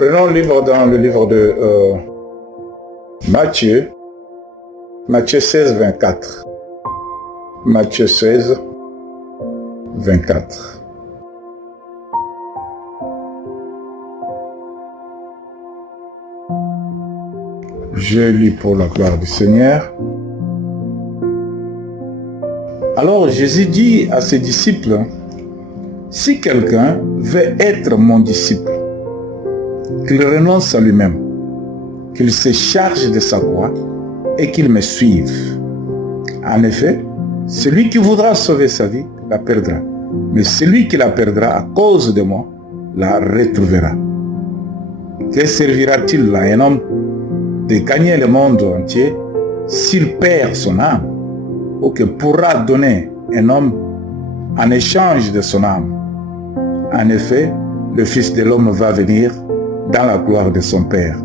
Prenons le livre dans le livre de Matthieu 16, 24. Matthieu 16, 24. Je lis pour la gloire du Seigneur. Alors Jésus dit à ses disciples, si quelqu'un veut être mon disciple, qu'il renonce à lui-même, qu'il se charge de sa croix et qu'il me suive. En effet, celui qui voudra sauver sa vie la perdra, mais celui qui la perdra à cause de moi la retrouvera. Que servira-t-il à un homme de gagner le monde entier s'il perd son âme, ou que pourra donner un homme en échange de son âme? En effet, le Fils de l'homme va venir dans la gloire de son Père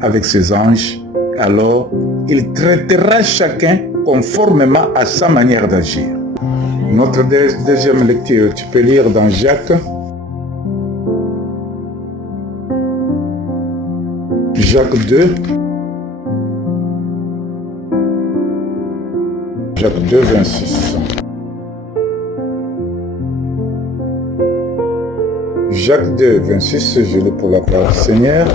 avec ses anges. Alors, il traitera chacun conformément à sa manière d'agir. Notre deuxième lecture, tu peux lire dans Jacques. Jacques 2. Jacques 2, 26. Jacques 2, 26, je lis pour la gloire du Seigneur.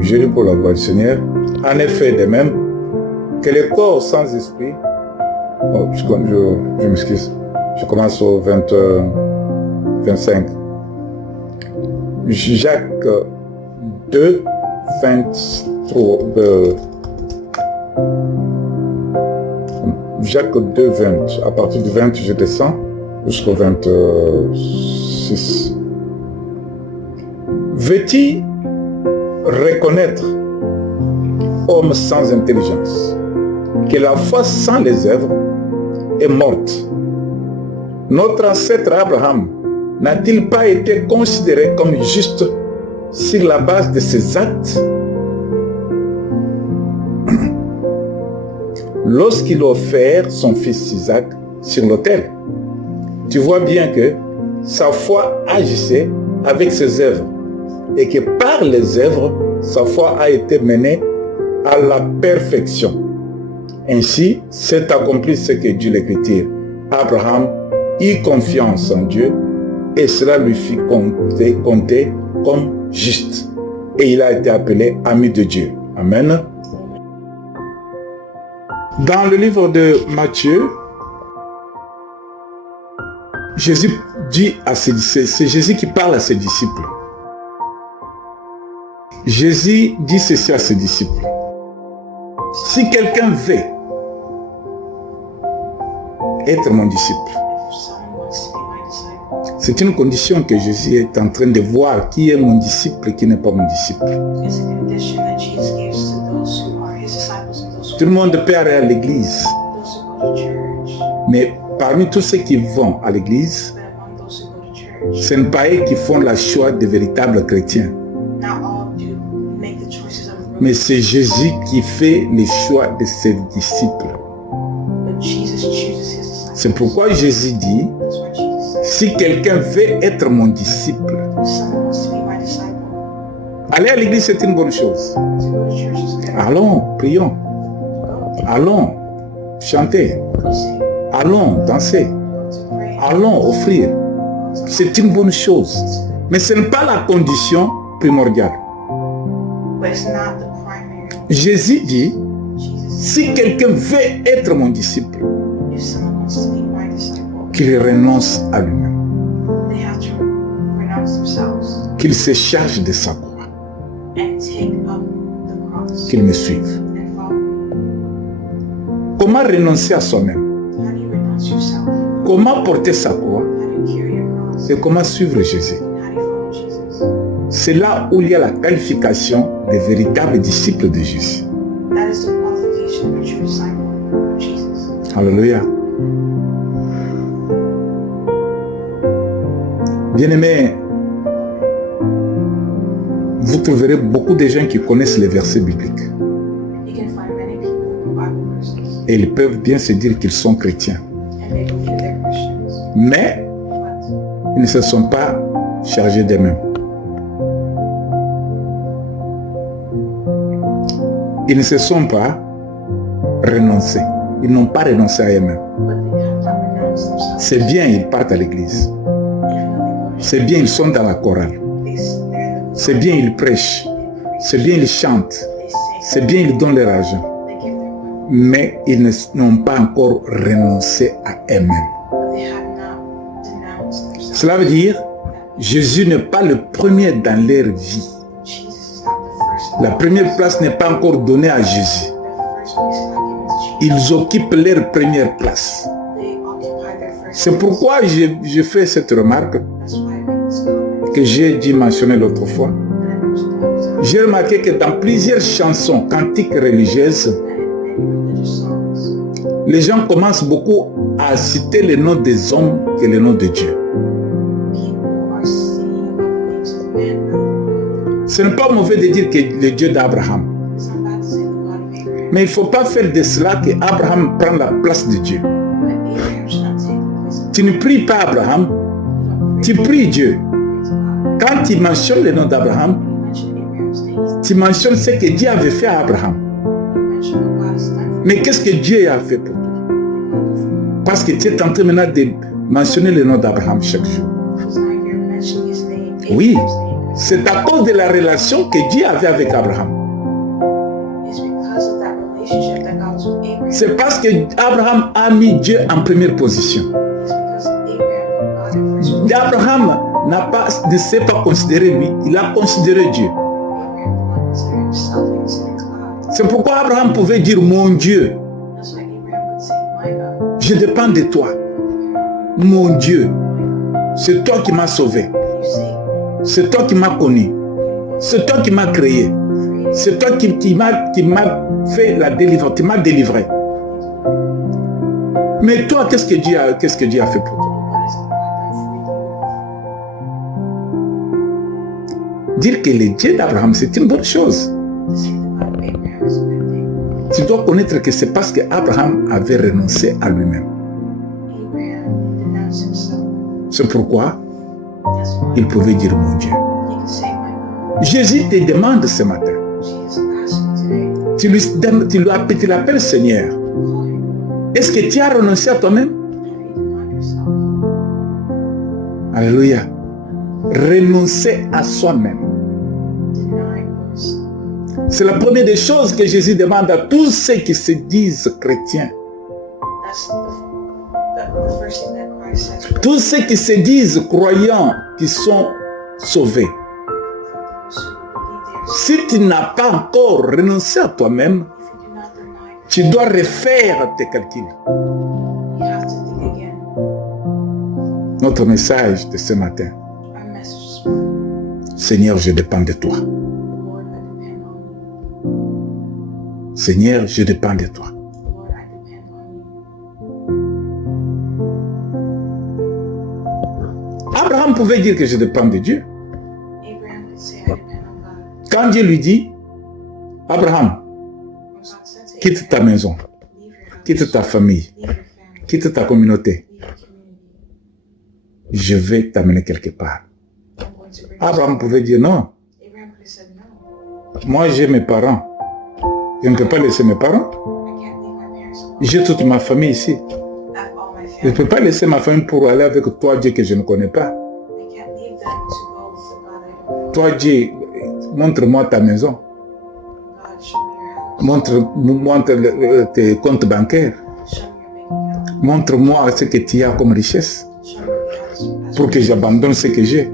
Je lis pour la gloire du Seigneur. En effet, de même que le corps sans esprit, je m'excuse, je commence au 25. Jacques 2, 23. Jacques 2, 20. À partir du 20, je descends jusqu'au 26. Veux-tu reconnaître, homme sans intelligence, que la foi sans les œuvres est morte? Notre ancêtre Abraham n'a-t-il pas été considéré comme juste sur la base de ses actes? Lorsqu'il offert son fils Isaac sur l'autel, tu vois bien que sa foi agissait avec ses œuvres et que par les œuvres, sa foi a été menée à la perfection. Ainsi, s'est accompli ce que dit l'Écriture. Abraham eut confiance en Dieu et cela lui fit compter comme juste. Et il a été appelé ami de Dieu. Amen. Dans le livre de Matthieu, Jésus dit à ses disciples, c'est Jésus qui parle à ses disciples. Jésus dit ceci à ses disciples. Si quelqu'un veut être mon disciple, c'est une condition que Jésus est en train de voir qui est mon disciple et qui n'est pas mon disciple. Tout le monde peut aller à l'église, mais parmi tous ceux qui vont à l'église, ce n'est pas eux qui font le choix de véritables chrétiens. Mais c'est Jésus qui fait le choix de ses disciples. C'est pourquoi Jésus dit, si quelqu'un veut être mon disciple, aller à l'église c'est une bonne chose. Allons, prions. Allons chanter. Allons danser. Allons offrir. C'est une bonne chose. Mais ce n'est pas la condition primordiale. Jésus dit, si quelqu'un veut être mon disciple, qu'il renonce à lui-même. Qu'il se charge de sa croix. Qu'il me suive. Comment renoncer à soi-même? Comment porter sa croix? Et comment suivre Jésus? C'est là où il y a la qualification des véritables disciples de Jésus. Alléluia. Bien-aimés, vous trouverez beaucoup de gens qui connaissent les versets bibliques. Et ils peuvent bien se dire qu'ils sont chrétiens. Mais ils ne se sont pas chargés d'eux-mêmes. Ils ne se sont pas renoncés. Ils n'ont pas renoncé à eux-mêmes. C'est bien, ils partent à l'église. C'est bien, ils sont dans la chorale. C'est bien, ils prêchent. C'est bien, ils chantent. C'est bien, ils donnent leur argent. Mais ils n'ont pas encore renoncé à eux-mêmes. Cela veut dire, Jésus n'est pas le premier dans leur vie. La première place n'est pas encore donnée à Jésus. Ils occupent leur première place. C'est pourquoi je fais cette remarque que j'ai dû mentionner l'autre fois. J'ai remarqué que dans plusieurs chansons, cantiques religieuses, les gens commencent beaucoup à citer les noms des hommes que les noms de Dieu. Ce n'est pas mauvais de dire que le Dieu d'Abraham. Mais il ne faut pas faire de cela qu'Abraham prend la place de Dieu. Tu ne pries pas Abraham, tu pries Dieu. Quand tu mentionnes le nom d'Abraham, tu mentionnes ce que Dieu avait fait à Abraham. Mais qu'est-ce que Dieu a fait pour toi? Parce que tu es en train maintenant de mentionner le nom d'Abraham chaque jour. Oui, c'est à cause de la relation que Dieu avait avec Abraham. C'est parce que Abraham a mis Dieu en première position. Abraham ne s'est pas considéré lui, il a considéré Dieu. C'est pourquoi Abraham pouvait dire mon Dieu. Je dépends de toi. Mon Dieu. C'est toi qui m'as sauvé. C'est toi qui m'as connu. C'est toi qui m'as créé. C'est toi qui m'as fait la délivrance. Tu m'as délivré. Mais toi, qu'est-ce que Dieu a fait pour toi? Dire que le Dieu d'Abraham, c'est une bonne chose. Tu dois connaître que c'est parce qu'Abraham avait renoncé à lui-même. C'est pourquoi il pouvait dire mon Dieu. Jésus te demande ce matin. Tu l'appelles Seigneur. Est-ce que tu as renoncé à toi-même? Alléluia. Renoncer à soi-même. C'est la première des choses que Jésus demande à tous ceux qui se disent chrétiens. Tous ceux qui se disent croyants, qui sont sauvés. Si tu n'as pas encore renoncé à toi-même, tu dois refaire tes calculs. Notre message de ce matin. Seigneur, je dépends de toi. Seigneur, je dépends de toi. Abraham pouvait dire que je dépends de Dieu. Quand Dieu lui dit, Abraham, quitte ta maison, quitte ta famille, quitte ta communauté. Je vais t'amener quelque part. Abraham pouvait dire non. Moi, j'ai mes parents. Je ne peux pas laisser mes parents. J'ai toute ma famille ici. Je ne peux pas laisser ma famille pour aller avec toi, Dieu, que je ne connais pas. Toi, Dieu, montre-moi ta maison. Montre-moi tes comptes bancaires. Montre-moi ce que tu as comme richesse pour que j'abandonne ce que j'ai.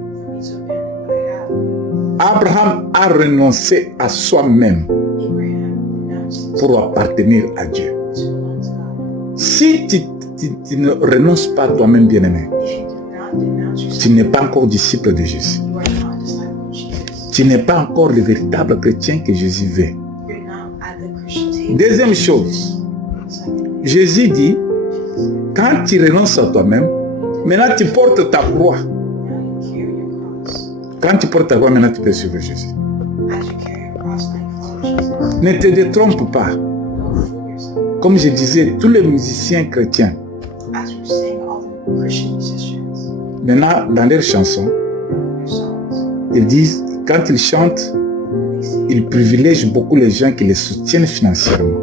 Abraham a renoncé à soi-même pour appartenir à Dieu. Si tu ne renonces pas à toi-même, bien-aimé, tu n'es pas encore disciple de Jésus. Tu n'es pas encore le véritable chrétien que Jésus veut. Deuxième chose, Jésus dit, quand tu renonces à toi-même, maintenant tu portes ta croix. Quand tu portes ta croix, maintenant tu peux suivre Jésus. Ne te détrompe pas. Comme je disais, tous les musiciens chrétiens, Maintenant, dans leurs chansons, ils disent, quand ils chantent, ils privilègent beaucoup les gens qui les soutiennent financièrement.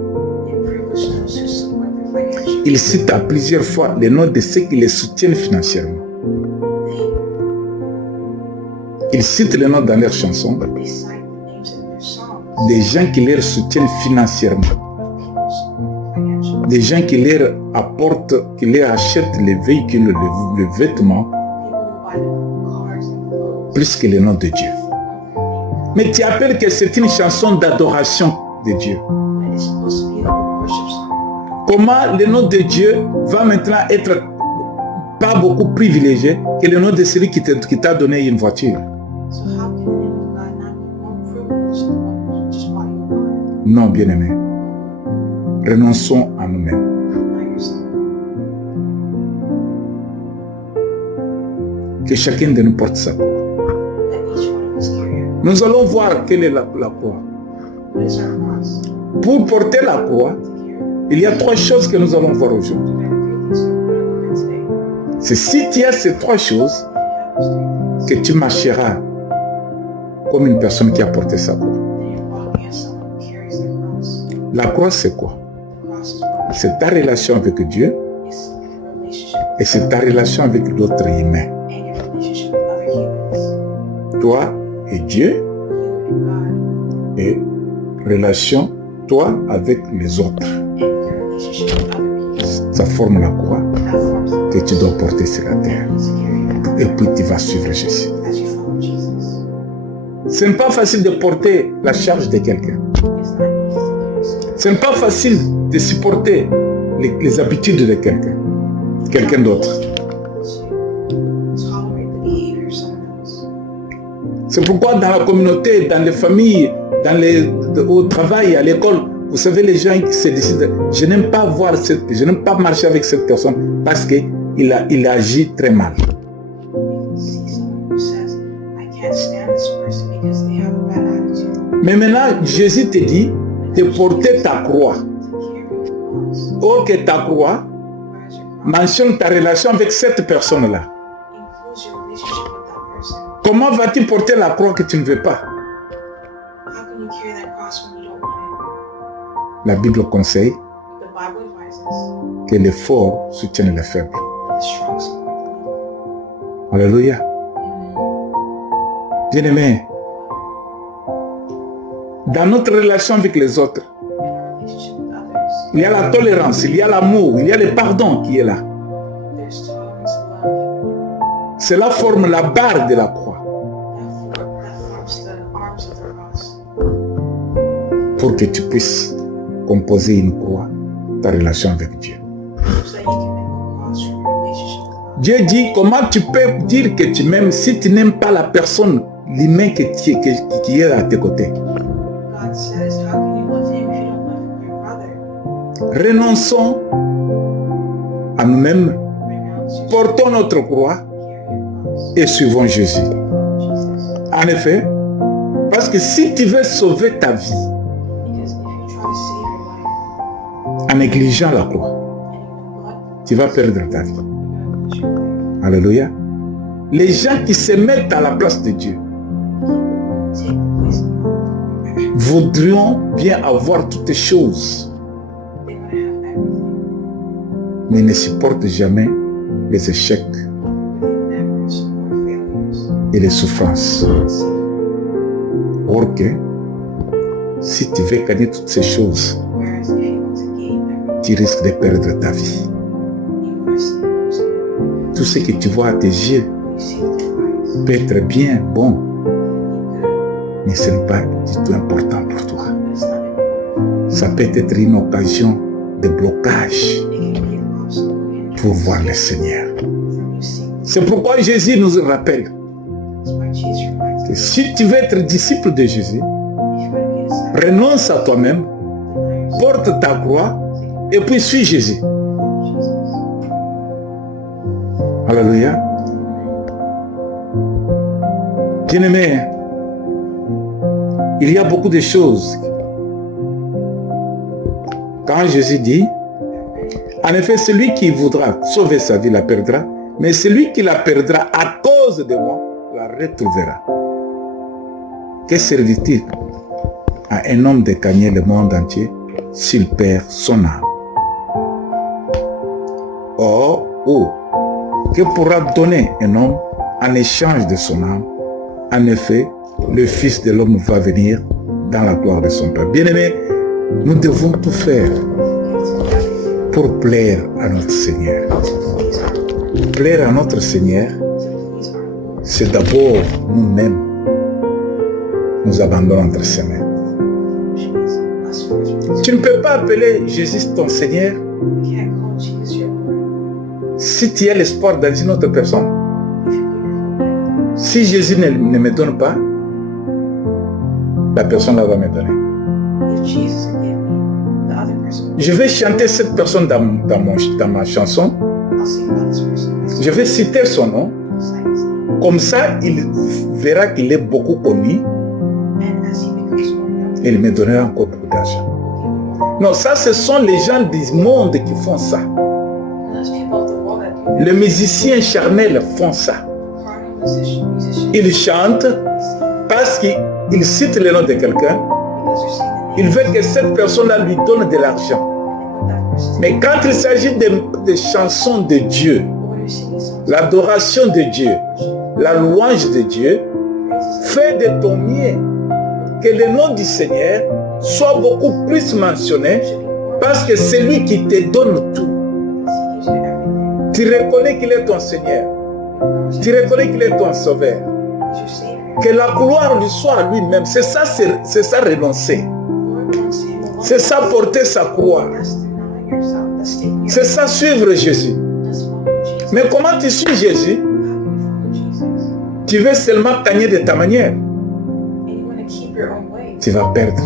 Ils citent à plusieurs fois les noms de ceux qui les soutiennent financièrement. Ils citent les noms dans leurs chansons des gens qui les soutiennent financièrement. Des gens qui leur apportent, qui leur achètent les véhicules, les vêtements, plus que le nom de Dieu. Mais tu appelles que c'est une chanson d'adoration de Dieu. Comment le nom de Dieu va maintenant être pas beaucoup privilégié que le nom de celui qui t'a donné une voiture? Non, bien-aimé. Renonçons à nous-mêmes. Que chacun de nous porte sa croix. Nous allons voir quelle est la croix. Pour porter la croix, il y a 3 choses que nous allons voir aujourd'hui. C'est si tu as ces 3 choses que tu marcheras comme une personne qui a porté sa croix. La croix, c'est quoi? C'est ta relation avec Dieu et c'est ta relation avec d'autres humains. Toi et Dieu et relation, toi avec les autres. Ça forme la croix que tu dois porter sur la terre. Et puis tu vas suivre Jésus. Ce n'est pas facile de porter la charge de quelqu'un. Ce n'est pas facile de supporter les habitudes de quelqu'un d'autre. C'est pourquoi dans la communauté, dans les familles, au travail, à l'école, vous savez, les gens qui se décident, je n'aime pas marcher avec cette personne parce qu'il agit très mal. Mais maintenant, Jésus te dit de porter ta croix. Or que ta croix mentionne ta relation avec cette personne-là. Comment vas-tu porter la croix que tu ne veux pas? La Bible conseille que les forts soutiennent les faibles. Alléluia. Bien-aimé, dans notre relation avec les autres, il y a la tolérance, il y a l'amour, il y a le pardon qui est là. Cela forme la barre de la croix. Pour que tu puisses composer une croix, ta relation avec Dieu. Dieu dit, comment tu peux dire que tu m'aimes si tu n'aimes pas la personne, l'humain qui est à tes côtés? Renonçons à nous-mêmes, portons notre croix et suivons Jésus. En effet, parce que si tu veux sauver ta vie en négligeant la croix, tu vas perdre ta vie. Alléluia. Les gens qui se mettent à la place de Dieu voudrions bien avoir toutes les choses, mais ne supportent jamais les échecs et les souffrances. Or que, si tu veux gagner toutes ces choses, tu risques de perdre ta vie. Tout ce que tu vois à tes yeux peut être bien, bon, mais ce n'est pas du tout important pour toi. Ça peut être une occasion de blocage pour voir le Seigneur. C'est pourquoi Jésus nous rappelle que si tu veux être disciple de Jésus, renonce à toi-même, porte ta croix et puis suis Jésus. Alléluia. Bien-aimé, il y a beaucoup de choses. Quand Jésus dit, en effet, celui qui voudra sauver sa vie la perdra, Mais celui qui la perdra à cause de moi, la retrouvera. Que servit-il à un homme de gagner le monde entier s'il perd son âme? Or, que pourra donner un homme en échange de son âme? En effet, le Fils de l'homme va venir dans la gloire de son Père. Bien-aimés, nous devons tout faire pour plaire à notre Seigneur. Plaire à notre Seigneur, c'est d'abord nous-mêmes nous abandonnons entre ses mains. Tu ne peux pas appeler Jésus ton Seigneur si tu as l'espoir dans une autre personne. Si Jésus ne me donne pas, la personne là va me donner. Je vais chanter cette personne dans ma chanson. Je vais citer son nom. Comme ça, il verra qu'il est beaucoup connu. Et il me donnera encore beaucoup d'argent. Non, ça, ce sont les gens du monde qui font ça. Les musiciens charnels font ça. Ils chantent parce qu'ils citent le nom de quelqu'un. Ils veulent que cette personne-là lui donne de l'argent. Mais quand il s'agit de chansons de Dieu, l'adoration de Dieu, la louange de Dieu, fais de ton mieux que le nom du Seigneur soit beaucoup plus mentionné parce que c'est lui qui te donne tout. Tu reconnais qu'il est ton Seigneur. Tu reconnais qu'il est ton Sauveur. Que la gloire lui soit à lui-même. C'est ça renoncer. C'est ça porter sa croix. C'est ça suivre Jésus. Mais comment tu suis Jésus? Tu veux seulement gagner de ta manière. Tu vas perdre.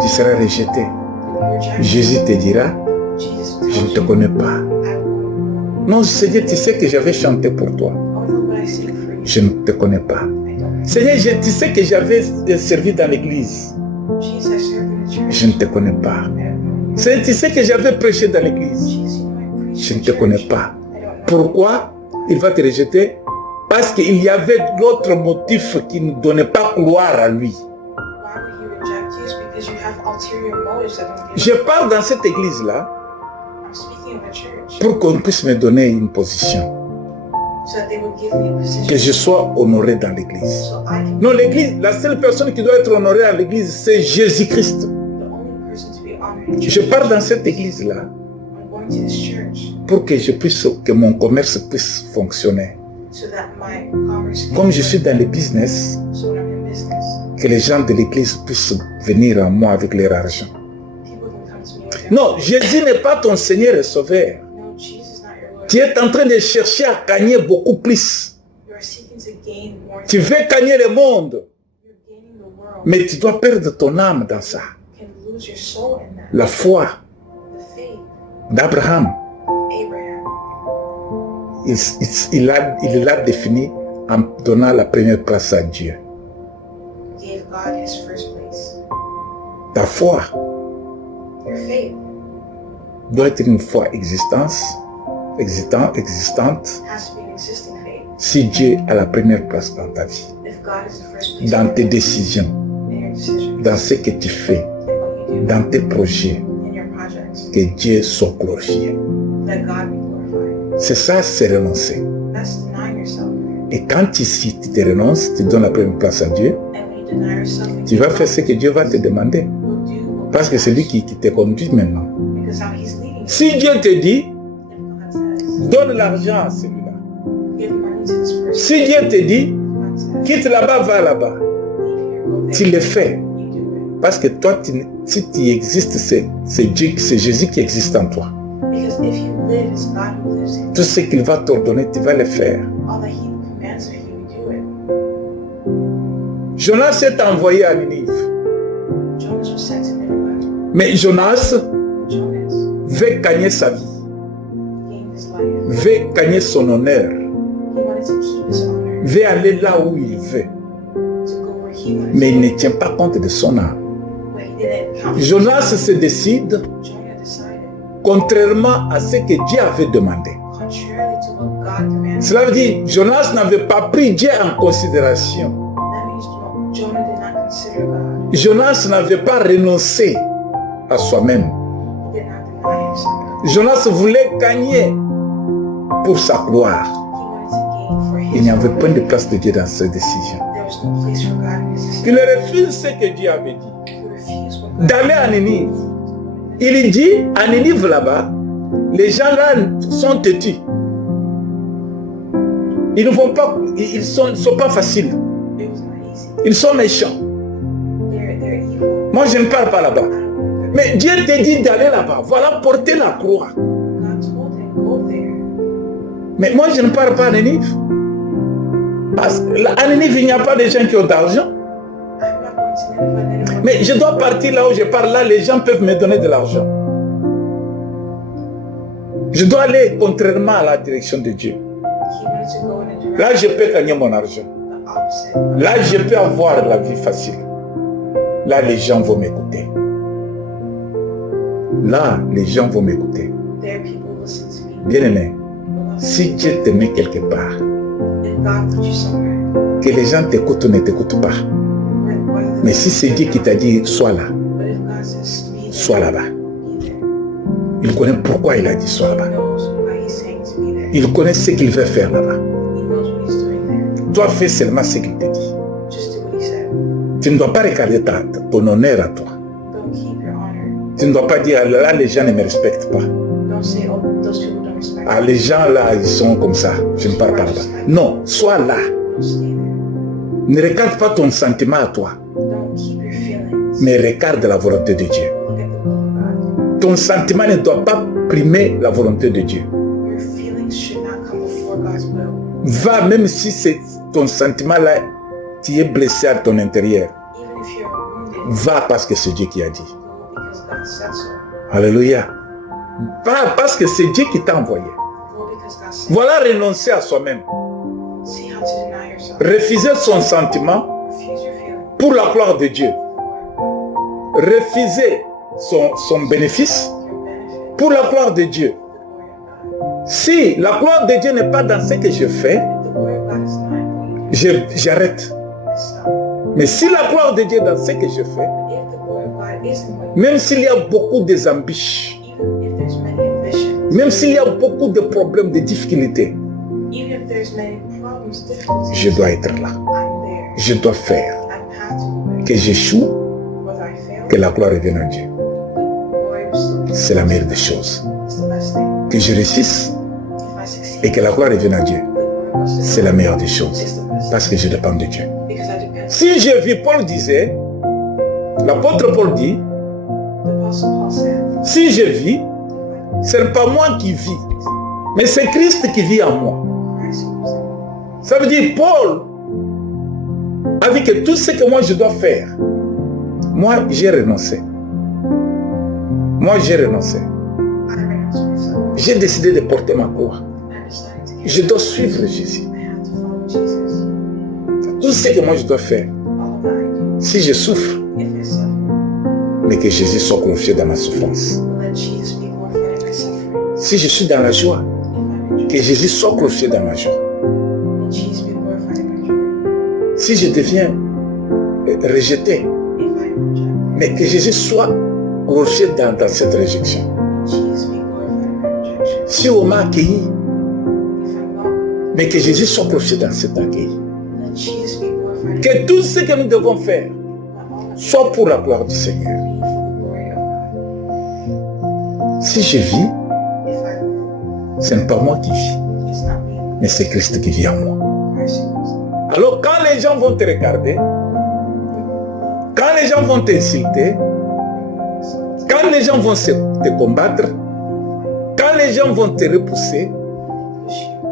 Tu seras rejeté. Jésus te dira, je ne te connais pas. Non, Seigneur, tu sais que j'avais chanté pour toi. Je ne te connais pas. Seigneur, tu sais que j'avais servi dans l'église. Je ne te connais pas. Seigneur, tu sais que j'avais prêché dans l'église. Je ne te connais pas. Pourquoi il va te rejeter? Parce qu'il y avait d'autres motifs qui ne donnaient pas gloire à lui. Je parle dans cette église-là pour qu'on puisse me donner une position. Que je sois honoré dans l'église. Non, l'église, la seule personne qui doit être honorée à l'église, c'est Jésus-Christ. Je pars dans cette église-là pour que que mon commerce puisse fonctionner. Comme je suis dans le business, que les gens de l'église puissent venir à moi avec leur argent. Non, Jésus n'est pas ton Seigneur et Sauveur. Tu es en train de chercher à gagner beaucoup plus. Tu veux gagner le monde. Mais tu dois perdre ton âme dans ça. La foi d'Abraham, il l'a défini en donnant la première place à Dieu. Ta foi doit être une foi existante si Dieu a la première place dans ta vie, dans tes décisions, dans ce que tu fais, dans tes projets, que Dieu soit glorifié. C'est ça, c'est renoncer. Et quand tu te renonces, tu donnes la première place à Dieu, tu vas faire ce que Dieu va te demander. Parce que c'est lui qui te conduit maintenant. Si Dieu te dit, donne l'argent à celui-là. Si Dieu te dit, quitte là-bas, va là-bas. Tu le fais. Parce que toi, si tu existes, c'est Jésus qui existe en toi. Tout ce qu'il va t'ordonner, tu vas le faire. Jonas est envoyé à Ninive. Mais Jonas veut gagner sa vie, veut gagner son honneur, veut aller là où il veut. Mais il ne tient pas compte de son âme. Jonas se décide contrairement à ce que Dieu avait demandé. Cela veut dire Jonas n'avait pas pris Dieu en considération. Jonas n'avait pas renoncé à soi-même. Jonas voulait gagner pour sa gloire. Il n'y avait pas de place de Dieu dans cette décision. Il refuse ce que Dieu avait dit. D'aller à Ninive. Il dit à Ninive là-bas, les gens là sont têtus. Ils ne vont pas, ils sont pas faciles. Ils sont méchants. Moi je ne parle pas là-bas. Mais Dieu te dit d'aller là-bas. Voilà, porter la croix. Mais moi je ne parle pas à Ninive. Parce qu'à Ninive, il n'y a pas de gens qui ont d'argent. Mais je dois partir là où je parle. Là, les gens peuvent me donner de l'argent. Je dois aller contrairement à la direction de Dieu. Là, je peux gagner mon argent. Là, je peux avoir la vie facile. Là, les gens vont m'écouter. Là, les gens vont m'écouter. Bien-aimé, si Dieu te met quelque part, que les gens t'écoutent ou ne t'écoutent pas. Mais si c'est Dieu qui t'a dit, sois là, sois là-bas. Il connaît pourquoi il a dit, sois là-bas. Il connaît ce qu'il veut faire là-bas. Toi, fais seulement ce qu'il te dit. Tu ne dois pas regarder ton honneur à toi. Tu ne dois pas dire, là, les gens ne me respectent pas. Ah, les gens là, ils sont comme ça. Je ne parle pas là-bas. Non, sois là. Ne regarde pas ton sentiment à toi. Mais regarde la volonté de Dieu. Ton sentiment ne doit pas primer la volonté de Dieu. Va, même si c'est ton sentiment là, tu es blessé à ton intérieur. Va parce que c'est Dieu qui a dit. Alléluia. Va parce que c'est Dieu qui t'a envoyé. Voilà renoncer à soi-même. Refuser son sentiment pour la gloire de Dieu. Refuser son bénéfice pour la gloire de Dieu. Si la gloire de Dieu n'est pas dans ce que je fais, j'arrête. Mais si la gloire de Dieu est dans ce que je fais, même s'il y a beaucoup d'ambitions, même s'il y a beaucoup de problèmes, de difficultés, je dois être là. Je dois faire. Que j'échoue, que la gloire revienne à Dieu. C'est la meilleure des choses. Que je réussisse et que la gloire revienne à Dieu. C'est la meilleure des choses. Parce que je dépends de Dieu. Si je vis, Paul disait, l'apôtre Paul dit, si je vis, ce n'est pas moi qui vis, mais c'est Christ qui vit en moi. Ça veut dire, Paul a vu que tout ce que moi je dois faire, moi j'ai renoncé. Moi j'ai renoncé. J'ai décidé de porter ma croix. Je dois suivre Jésus. Tout ce que moi je dois faire, si je souffre, mais que Jésus soit confié dans ma souffrance. Si je suis dans la joie, que Jésus soit glorifié dans ma joie. Si je deviens rejeté, mais que Jésus soit glorifié dans cette réjection. Si on m'a accueilli, mais que Jésus soit glorifié dans cet accueil. Que tout ce que nous devons faire soit pour la gloire du Seigneur. Si je vis, ce n'est pas moi qui vis, mais c'est Christ qui vit en moi. Alors quand les gens vont te regarder, quand les gens vont t'insulter, quand les gens vont te combattre, quand les gens vont te repousser,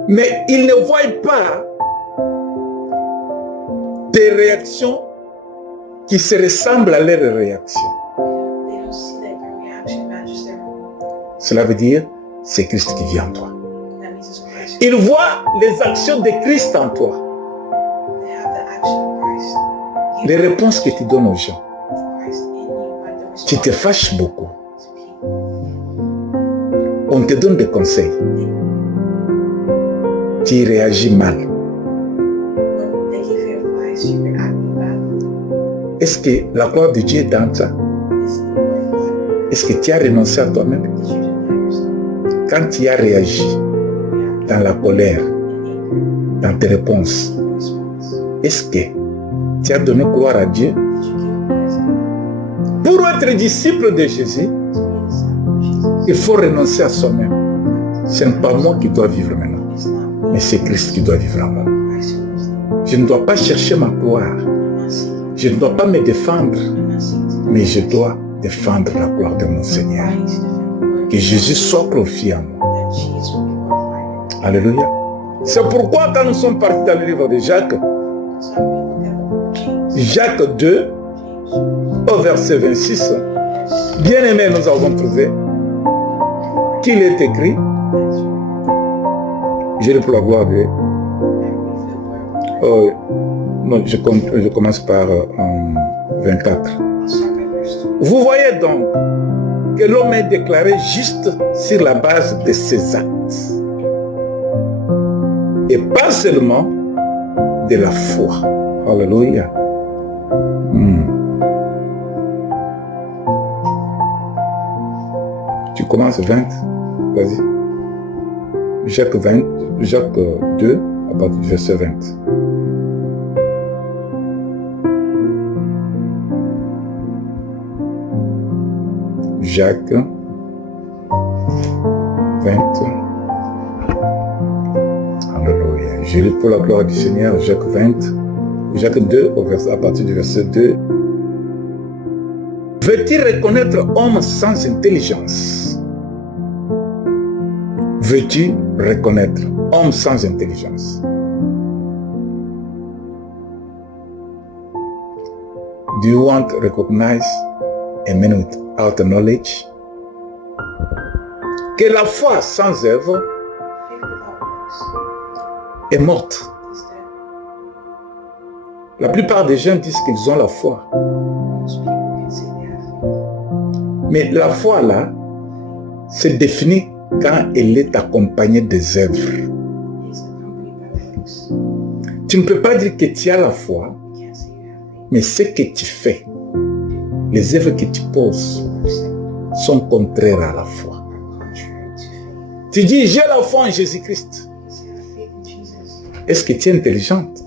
mais ils ne voient pas des réactions qui se ressemblent à leurs réactions. Cela veut dire, c'est Christ qui vit en toi. Ils voient les actions de Christ en toi. Les réponses que tu donnes aux gens. Tu te fâches beaucoup. On te donne des conseils. tu réagis mal. When they give you advice, you react badly. Est-ce que la gloire de Dieu est dans ça? Is the word of God? Est-ce que tu as renoncé à toi-même? Did you deny yourself? Quand tu as réagi When you dans la colère, react in dans tes réponses, anger, in response, est-ce que tu as donné gloire à Dieu? did you give praise to God? Pour être disciple de Jésus, To be a disciple of Jesus, il faut renoncer à soi-même. Ce n'est pas moi qui dois vivre maintenant, it's not me, mais c'est Christ qui doit vivre en moi. Christ who lives in me. Je ne dois pas chercher ma gloire. I'm not seeking, Je ne dois pas me défendre, I'm not seeking to mais je defend dois défendre la gloire de mon Seigneur. I need to defend the word Que of Jésus God, soit glorifié en moi. that Jesus will be glorified. Alléluia. C'est pourquoi quand nous sommes partis dans le livre de Jacques, So we look at the book of James. Jacques 2, James, au verset 26, bien aimé, nous avons trouvé qu'il est écrit, je l'ai pour la gloire de Dieu. Oh, non, je commence par 24. Vous voyez donc que l'homme est déclaré juste sur la base de ses actes et pas seulement de la foi. Alléluia. Tu commences 20, vas-y. Jacques 2, à partir du verset 20. Jacques 20. Alléluia. Je lis pour la gloire du Seigneur, Jacques 20, Jacques 2, à partir du verset 2. Veux-tu reconnaître homme sans intelligence? Veux-tu reconnaître homme sans intelligence? Do you want to recognize a man without knowledge? Que la foi sans œuvre faith without works est morte. is dead. La plupart des gens disent qu'ils ont la foi. Most people can say they have faith. Mais la foi là, se définit quand elle est accompagnée des œuvres. It's accompanied by works. Tu ne peux pas dire que tu as la foi, You can't say you have faith. mais ce que tu fais, les œuvres que tu poses, Works that sont contraires à la foi. are contrary to faith. Tu dis, j'ai la foi en Jésus-Christ. You say I have faith in Jesus. Est-ce que tu es intelligente?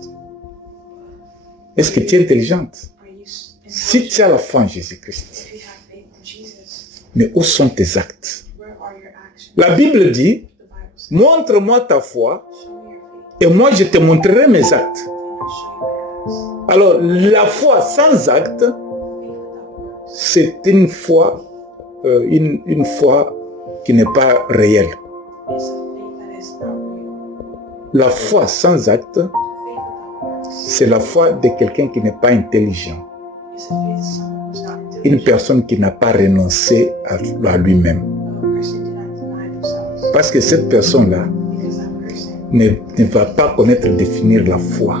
Est-ce que tu es intelligente? Are you Si intelligent? tu as la foi en Jésus-Christ, If you have faith in Jesus, mais où sont tes actes? where are your actions? La Bible dit, The Bible says, montre-moi ta foi show me your faith, et moi je te montrerai mes actes. and I'll show you my acts. Alors, la foi sans acte, Faith without works c'est une foi, une foi qui n'est pas réelle. is a faith that is not real. La foi sans acte, Faith without works c'est la foi de quelqu'un qui n'est pas intelligent. is a faith of someone who's not Une intelligent, personne qui n'a pas renoncé à lui-même. a person who did not deny themselves, Parce que cette personne-là because that person ne va pas connaître définir la foi.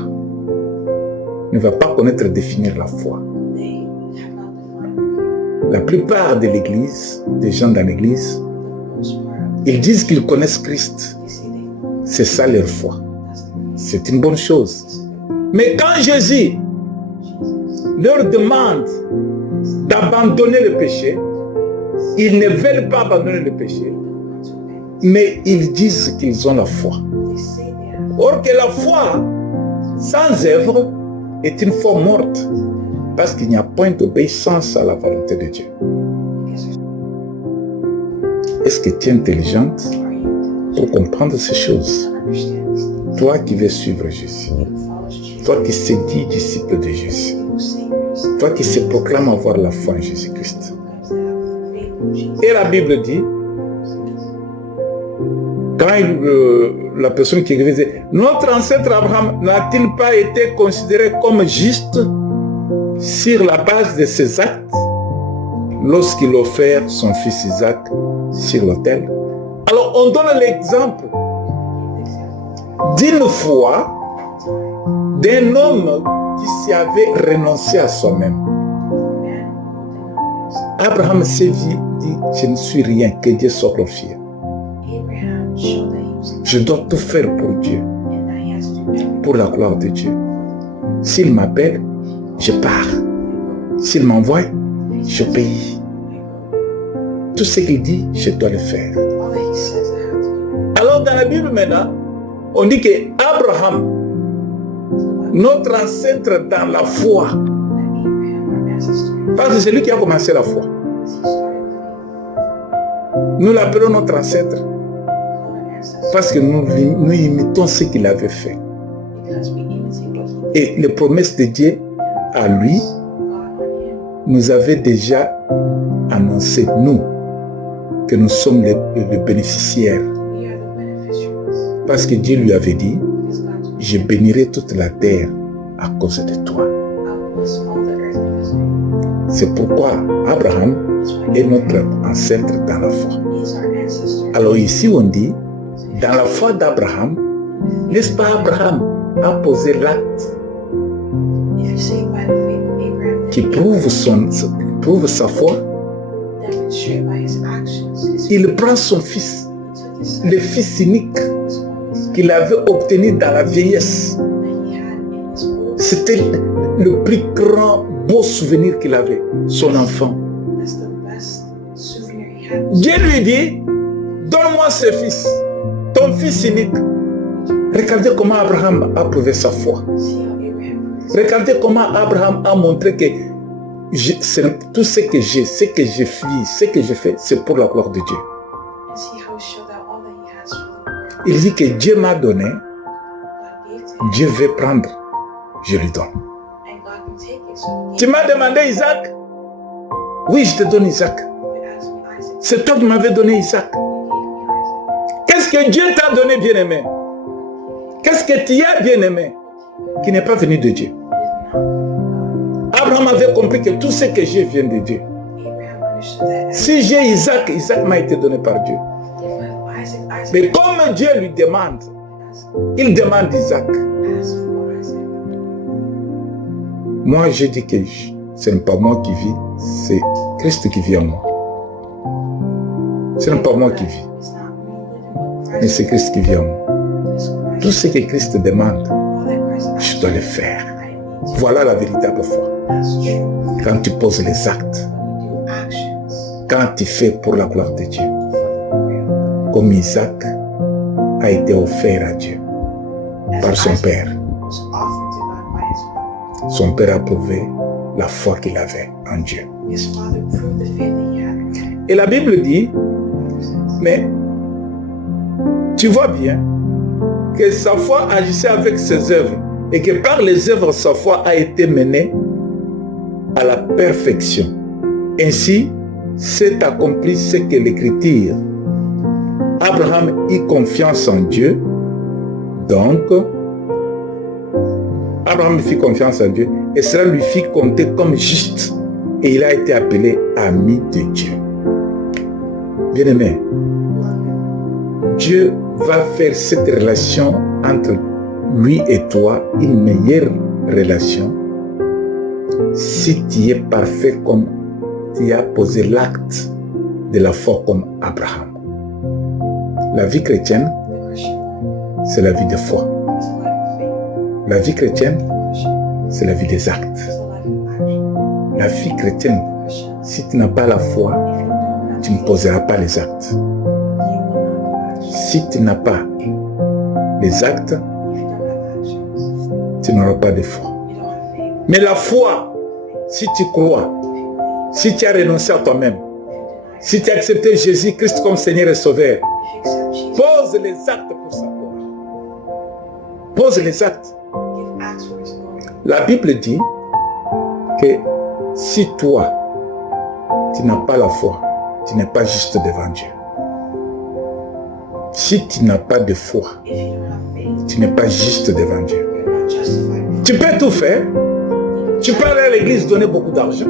Ne va pas connaître définir la foi. they have not defined their faith. La plupart de l'église, des gens dans l'église, The most part of ils disent qu'ils connaissent Christ. they say they know C'est ça leur foi. that's their faith. C'est une bonne chose. It's a good thing. Mais quand Jésus Jesus leur demande d'abandonner le péché, ils ne veulent pas abandonner le péché, want to obey. mais ils disent qu'ils ont la foi. They say they have Or que la foi sans œuvre est une foi morte, parce qu'il n'y a point d'obéissance à la volonté de Dieu. because Est-ce que tu es intelligente are you pour intelligent comprendre ces choses? to understand these things? Toi qui veux suivre Jésus, You who follows Jesus, toi qui se dis disciple de Jésus, you who say you're a disciple toi qui of se Jesus, proclame avoir la foi en Jésus-Christ. who claims to have faith in Jesus. Et la Bible dit, quand la personne qui écrivait disait, notre ancêtre Abraham n'a-t-il pas été considéré comme juste sur la base de ses actes lorsqu'il offert son fils Isaac sur l'autel? Alors on donne l'exemple d'une foi d'un homme qui s'y avait renoncé à soi-même. Abraham s'est dit, je ne suis rien, que Dieu soit glorifié. Abraham showed that he was Je dois tout faire pour Dieu. pour la gloire de Dieu. S'il m'appelle, je pars. S'il m'envoie, j'obéis. Tout ce qu'il dit, je dois le faire. Alors dans la Bible maintenant, on dit que Abraham, notre ancêtre dans la foi, parce que c'est lui qui a commencé la foi. Nous l'appelons notre ancêtre parce que nous imitons ce qu'il avait fait. Et les promesses de Dieu à lui nous avaient déjà annoncé, nous, que nous sommes les bénéficiaires. Parce que Dieu lui avait dit, je bénirai toute la terre à cause de toi. C'est pourquoi Abraham est notre ancêtre dans la foi. Alors ici on dit, dans la foi d'Abraham, n'est-ce pas Abraham a posé l'acte qui prouve sa foi. Il prend son fils, le fils unique qu'il avait obtenu dans la vieillesse. C'était le plus grand, beau souvenir qu'il avait, son enfant. Dieu lui dit, donne-moi ce fils, ton fils unique. Regardez comment Abraham a prouvé sa foi. Regardez comment Abraham a montré que tout ce que j'ai, ce que je vis, ce que je fais, c'est pour la gloire de Dieu. Il dit que Dieu m'a donné, Dieu veut prendre, je lui donne. Tu m'as demandé Isaac? Oui, je te donne Isaac. C'est toi qui m'avais donné Isaac. Qu'est-ce que Dieu t'a donné, bien-aimé? Qu'est-ce que tu as, bien-aimé, qui n'est pas venu de Dieu? Abraham avait compris que tout ce que j'ai vient de Dieu. Si j'ai Isaac, Isaac m'a été donné par Dieu. Mais comme Dieu lui demande, il demande Isaac. Moi, je dis que ce n'est pas moi qui vis, c'est Christ qui vit en moi. Ce n'est pas moi qui vis, mais c'est Christ qui vit en moi. Tout ce que Christ demande, je dois le faire. Voilà la véritable foi. Quand tu poses les actes, quand tu fais pour la gloire de Dieu, comme Isaac a été offert à Dieu par son père. Son père a prouvé la foi qu'il avait en Dieu. Et la Bible dit, mais tu vois bien que sa foi agissait avec ses œuvres et que par les œuvres, sa foi a été menée à la perfection. Ainsi, s'est accompli ce que l'Écriture. Abraham eut confiance en Dieu, donc Abraham fit confiance en Dieu et cela lui fit compter comme juste et il a été appelé ami de Dieu. Bien-aimé, Dieu va faire cette relation entre lui et toi une meilleure relation si tu es parfait comme tu as posé l'acte de la foi comme Abraham. La vie chrétienne, c'est la vie de foi. La vie chrétienne, c'est la vie des actes. La vie chrétienne, si tu n'as pas la foi, tu ne poseras pas les actes. Si tu n'as pas les actes, tu n'auras pas de foi. Mais la foi, si tu crois, si tu as renoncé à toi-même, si tu as accepté Jésus-Christ comme Seigneur et Sauveur, pose les actes pour sa gloire. Pose les actes. La Bible dit que si toi, tu n'as pas la foi, tu n'es pas juste devant Dieu. Si tu n'as pas de foi, tu n'es pas juste devant Dieu. Tu peux tout faire. Tu peux aller à l'église donner beaucoup d'argent.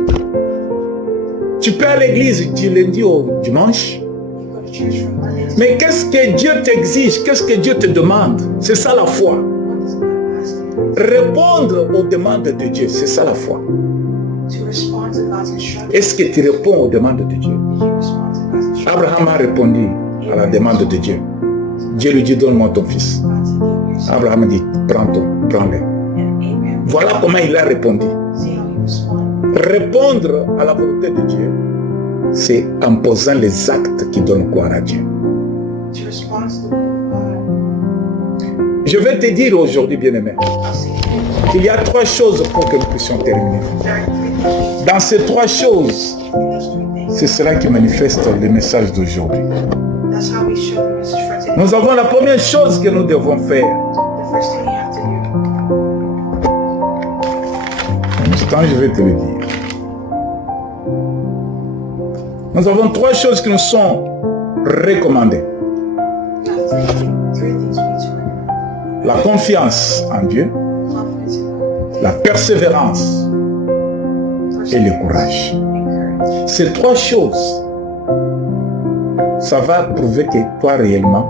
Tu peux aller à l'église du lundi au dimanche. Mais qu'est-ce que Dieu t'exige? Qu'est-ce que Dieu te demande? C'est ça la foi. Répondre aux demandes de Dieu, c'est ça la foi. Est-ce que tu réponds aux demandes de Dieu? Abraham a répondu à la demande de Dieu. Dieu lui dit, donne-moi ton fils. Abraham a dit, prends-les. And Abraham, Voilà comment il a répondu. see how he responded. Répondre à la volonté de Dieu, c'est en posant les actes qui donnent gloire à Dieu. To respond to the will of God. Je vais te dire aujourd'hui, bien-aimé, I'll say it. qu'il y a 3 choses pour que nous puissions terminer. There are 3 things. Dans ces 3 choses, In those 3 things, c'est cela qui manifeste le message d'aujourd'hui. that's how we show the message for today. Nous avons la première chose que nous devons faire. The first thing you have to do. Un instant, je vais te le dire. Nous avons 3 choses qui nous sont recommandées. Now, 3 things we need to remember. La confiance en Dieu, Confidence in God. la persévérance et le courage. And courage. Ces 3 choses, ça va prouver que toi réellement,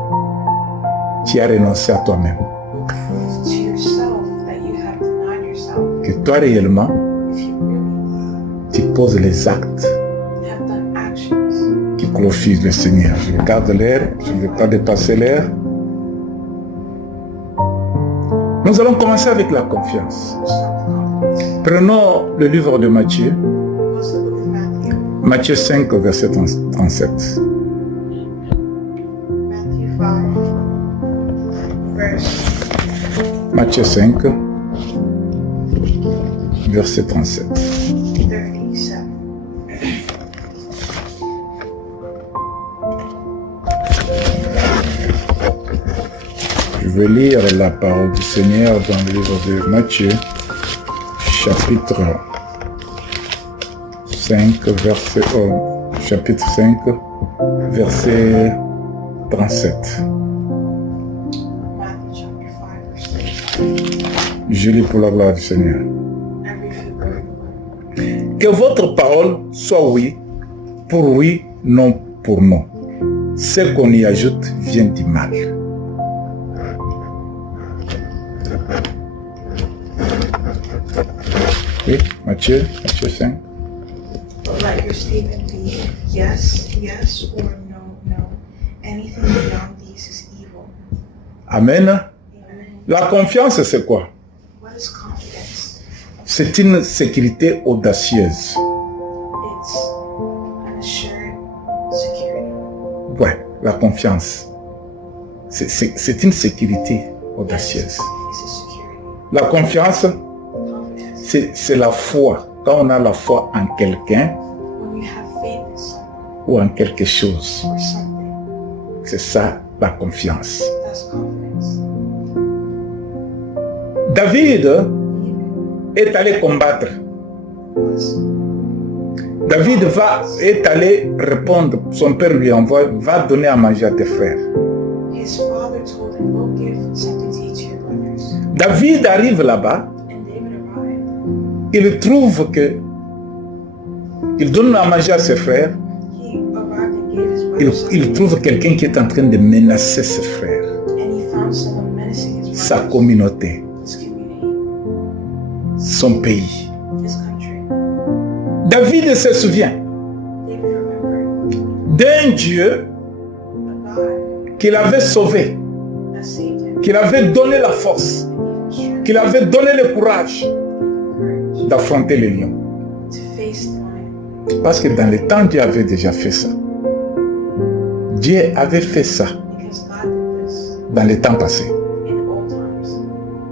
tu as renoncé à toi-même. Will prove to yourself that you have denied yourself. Que toi réellement, If you really tu poses les actes have done actions qui glorifient le Seigneur. Je regarde l'heure, je ne vais pas dépasser l'heure. Nous allons commencer avec la confiance. to start with confidence. Prenons le livre de Matthieu, Go to the book of Matthew. Matthieu 5, verset 37. Matthew 5, verse Matthieu 5, verset 37. 37. Je vais lire la parole du Seigneur dans le livre de Matthieu, chapitre 5, chapitre 5, verset 37. Matthew chapter 5, verse 37. Je lis pour la gloire du Seigneur. I read for the glory of the Lord. Que votre parole soit oui, pour oui, non pour non. Ce qu'on y ajoute vient du mal. Oui, Matthieu 5. But let your statement be yes, yes, or no, no. Anything beyond these is evil. Amen. Amen. La confiance, c'est quoi? What is confidence? C'est une sécurité audacieuse. It's an assured security. Ouais, la confiance. C'est une sécurité audacieuse. It's a security. La confiance, Confidence. c'est la foi. Quand on a la foi en quelqu'un When you have faith in someone ou en quelque chose, or something, c'est ça la confiance. that's confidence. David David est allé combattre. was David est allé répondre. Son père lui envoie, va donner à manger à tes frères. his father told him, go give something to eat to your brothers. David arrive là-bas, And David arrived. il trouve que il donne à manger à ses frères. He arrived and gave his brothers Il something. trouve quelqu'un qui est en train de menacer ses frères, And he found someone menacing his sa brothers, communauté, his community, son pays. his country. David se souvient David remembered d'un Dieu a God qu'il avait sauvé, that saved him, qu'il avait donné la force, and gave him strength, qu'il avait donné le courage courage d'affronter les lions. to face the lion. Parce que dans le temps, Dieu avait déjà fait ça. Dieu avait fait ça Because God did this dans le temps passé. in old times.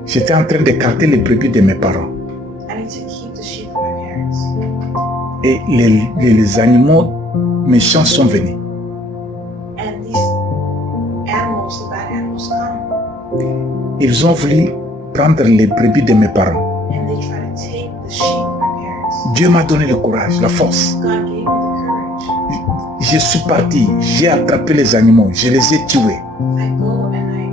J'étais en train d'écarter les brebis de mes parents. I need to keep the sheep from my parents. Et les animaux méchants sont venus. And these animals, the bad animals, come Ils ont voulu prendre les brebis de mes parents. and they try to take the sheep of my parents. Dieu m'a donné le courage, la force. God gave me the courage. Je suis parti, j'ai attrapé les animaux, je les ai tués. I go and I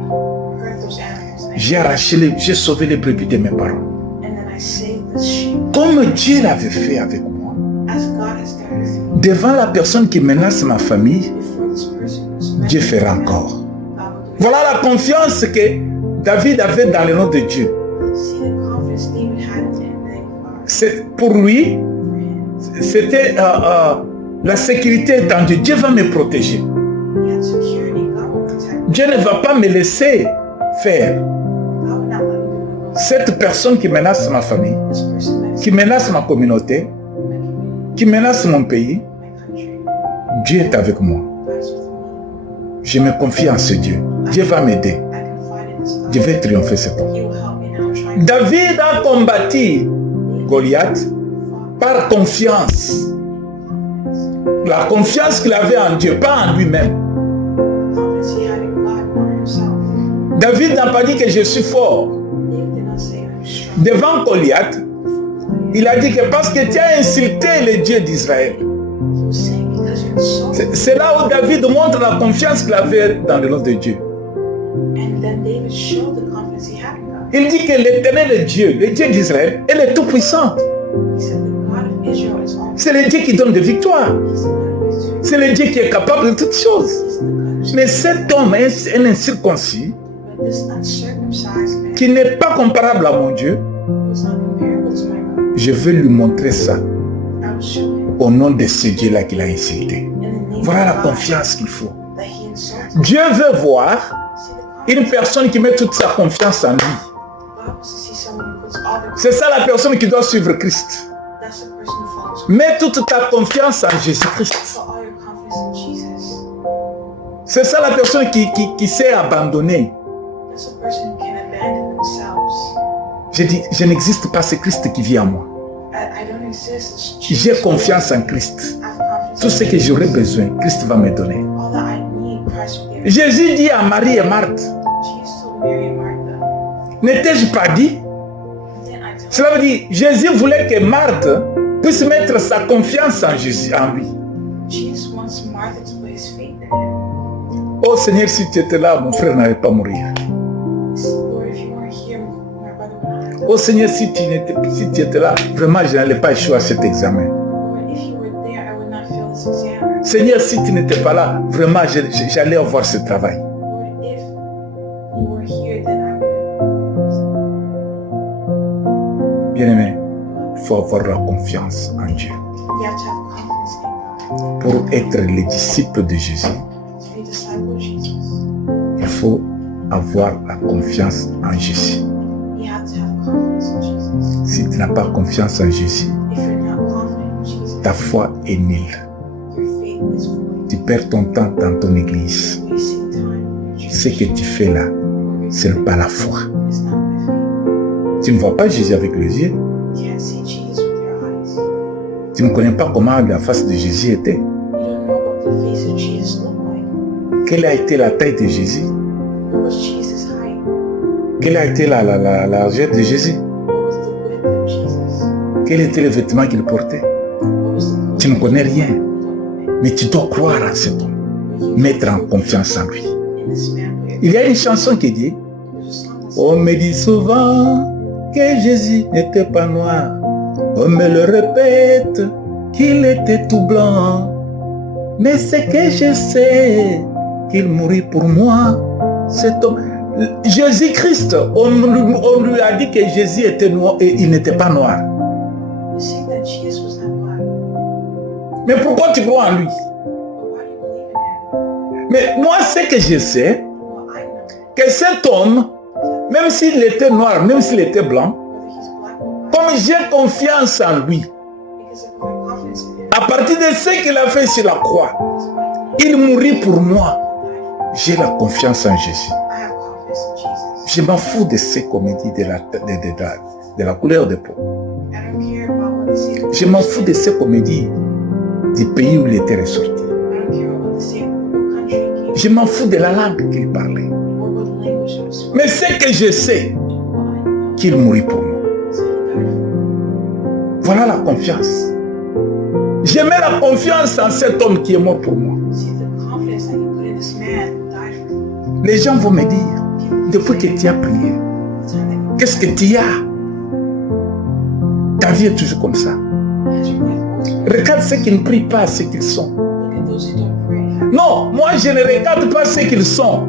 hurt those animals. And, J'ai j'ai sauvé les brebis de mes parents. and then I save the sheep. Comme Dieu l'avait fait avec moi. As God has done with me. Devant la personne qui menace ma famille, Before this person was Dieu fera mentioned, encore. God will do Voilà la confiance que David avait dans le nom de Dieu. it. See the confidence David had in the name of God. C'est pour lui, For him, c'était la sécurité étendue. Dieu va me protéger. he had security. God will protect me. Dieu ne va pas me laisser faire. Cette personne qui menace ma famille, this person that's qui menace ma communauté, my community, qui menace mon pays, my country, Dieu est avec moi. God's with me. Je me confie en ce Dieu. Dieu va m'aider. I confide in this God. Je vais triompher cet homme. He will help me now try to David a combattu Goliath fight par confiance. confidence. La confiance qu'il avait en Dieu, pas en lui-même. Confidence he had in God, not himself. David n'a pas dit que je suis fort. David did not say I'm strong. Devant Goliath, il a dit que parce que tu as insulté le Dieu d'Israël. He was saying because you insulted C'est là où David montre la confiance qu'il avait dans le nom de Dieu. and then David showed the confidence he had in God. Il dit que l'Éternel est Dieu, le Dieu d'Israël, il est tout puissant. He said the God of Israel is all. C'est le Dieu qui donne des victoires. He's the God of Israel. C'est le Dieu qui est capable de toutes choses. He's the God of Mais cet homme est un incirconcis But this uncircumcised man qui n'est pas comparable à mon Dieu. was not comparable to my God. Je vais lui montrer ça I will show him au nom de ce Dieu-là qu'il a insulté. in the name Voilà la of God confiance qu'il faut. that he insulted. Dieu veut voir See the une personne qui met toute sa confiance en lui. God wants to see someone who puts all their C'est ça la personne qui doit suivre Christ. that's the person who follows Mets toute ta confiance en Jésus-Christ. put all your confidence in Jesus. C'est ça la personne qui s'est abandonnée. That's the person who can abandon themselves. Je dis, je n'existe pas, c'est Christ qui vit en moi. I don't exist. It's J'ai Jesus. confiance en Christ. I have confidence Tout ce in que Jesus. j'aurai besoin, Christ va me donner. All that I need, Christ will give. Jésus dit à Marie et Marthe, Jesus told Mary and Martha. n'étais-je pas dit? Then I told Cela veut dire, Jésus voulait que Marthe puisse mettre sa confiance en Jésus, en lui. Jesus wants Martha to put his faith in him. Oh Seigneur, si tu étais là, mon frère n'allait pas mourir. Lord, if you weren't here, my brother would not have died. Oh Seigneur, si tu étais là, vraiment, je n'allais pas échouer à cet examen. Lord, if you were there, I would not fail this exam. Seigneur, si tu n'étais pas là, vraiment, j'allais avoir ce travail. Lord, if you were here, then I would Bien-aimé, il faut avoir la confiance en Dieu. You have to have confidence in God. Pour être les disciples de Jésus, To be a disciple of Jesus, il faut avoir la confiance en Jésus. you have to have confidence in Jesus. Si tu n'as pas confiance en Jésus, If you're not confident in Jesus, ta foi est nulle. your faith is void. Tu perds ton temps dans ton église. You're wasting time in your Ce church. que tu fais là, What ce you're n'est pas la foi. doing is not by faith. Tu ne vois pas Jésus avec les yeux. You can't see Jesus with your eyes. Tu ne connais pas comment la face de Jésus était. You don't know what the face of Jesus looked like. Quelle a été la taille de Jésus? What was Jesus' height? Quelle a été la largeur de Jésus? What was the width of Jesus? Quels étaient les vêtements qu'il portait? What was the Tu ne connais rien. You don't know Mais tu dois croire en cet homme. it. But you Mettre en confiance en lui. in this man, put your Il y a une chanson qui dit, There's a song that says, on me dit souvent que Jésus n'était pas noir. On me le répète qu'il était tout blanc. Mais c'est que je sais qu'il mourit pour moi. Cet homme, Jésus-Christ, on lui a dit que Jésus était noir et il n'était pas noir. you say that Jesus was not black. Mais pourquoi tu crois en lui? But why do you believe in him? Mais moi, ce que je sais, Well, I know que cet homme, même s'il était noir, même s'il était blanc, whether he's black or white, comme j'ai confiance en lui, because of my confidence in him, à partir de ce qu'il a fait sur la croix, because of what he il mourit pour moi. died for. J'ai la confiance en Jésus. I have confidence in Jesus. Je m'en fous de ces comédies de la couleur de peau. I don't care about what they say. Je m'en fous de ces comédies du pays où il était ressorti. I don't care about what they say, what country he came Je m'en fous de la langue qu'il parlait. from, or what language he was speaking. Mais ce que je sais, What I know qu'il mourit pour moi. is that he died for me. Voilà la confiance. Je mets la confiance en cet homme qui est mort pour moi. See the confidence that you put in this man who died for me. Les gens vont me dire, People will depuis que say, tu as prié, the time that you qu'est-ce que tu as? Ta vie est toujours comme ça. has your life always been. Regarde ceux qui ne prient pas, ce qu'ils sont. Look at those who don't pray. Non, moi je ne regarde pas ce qu'ils sont.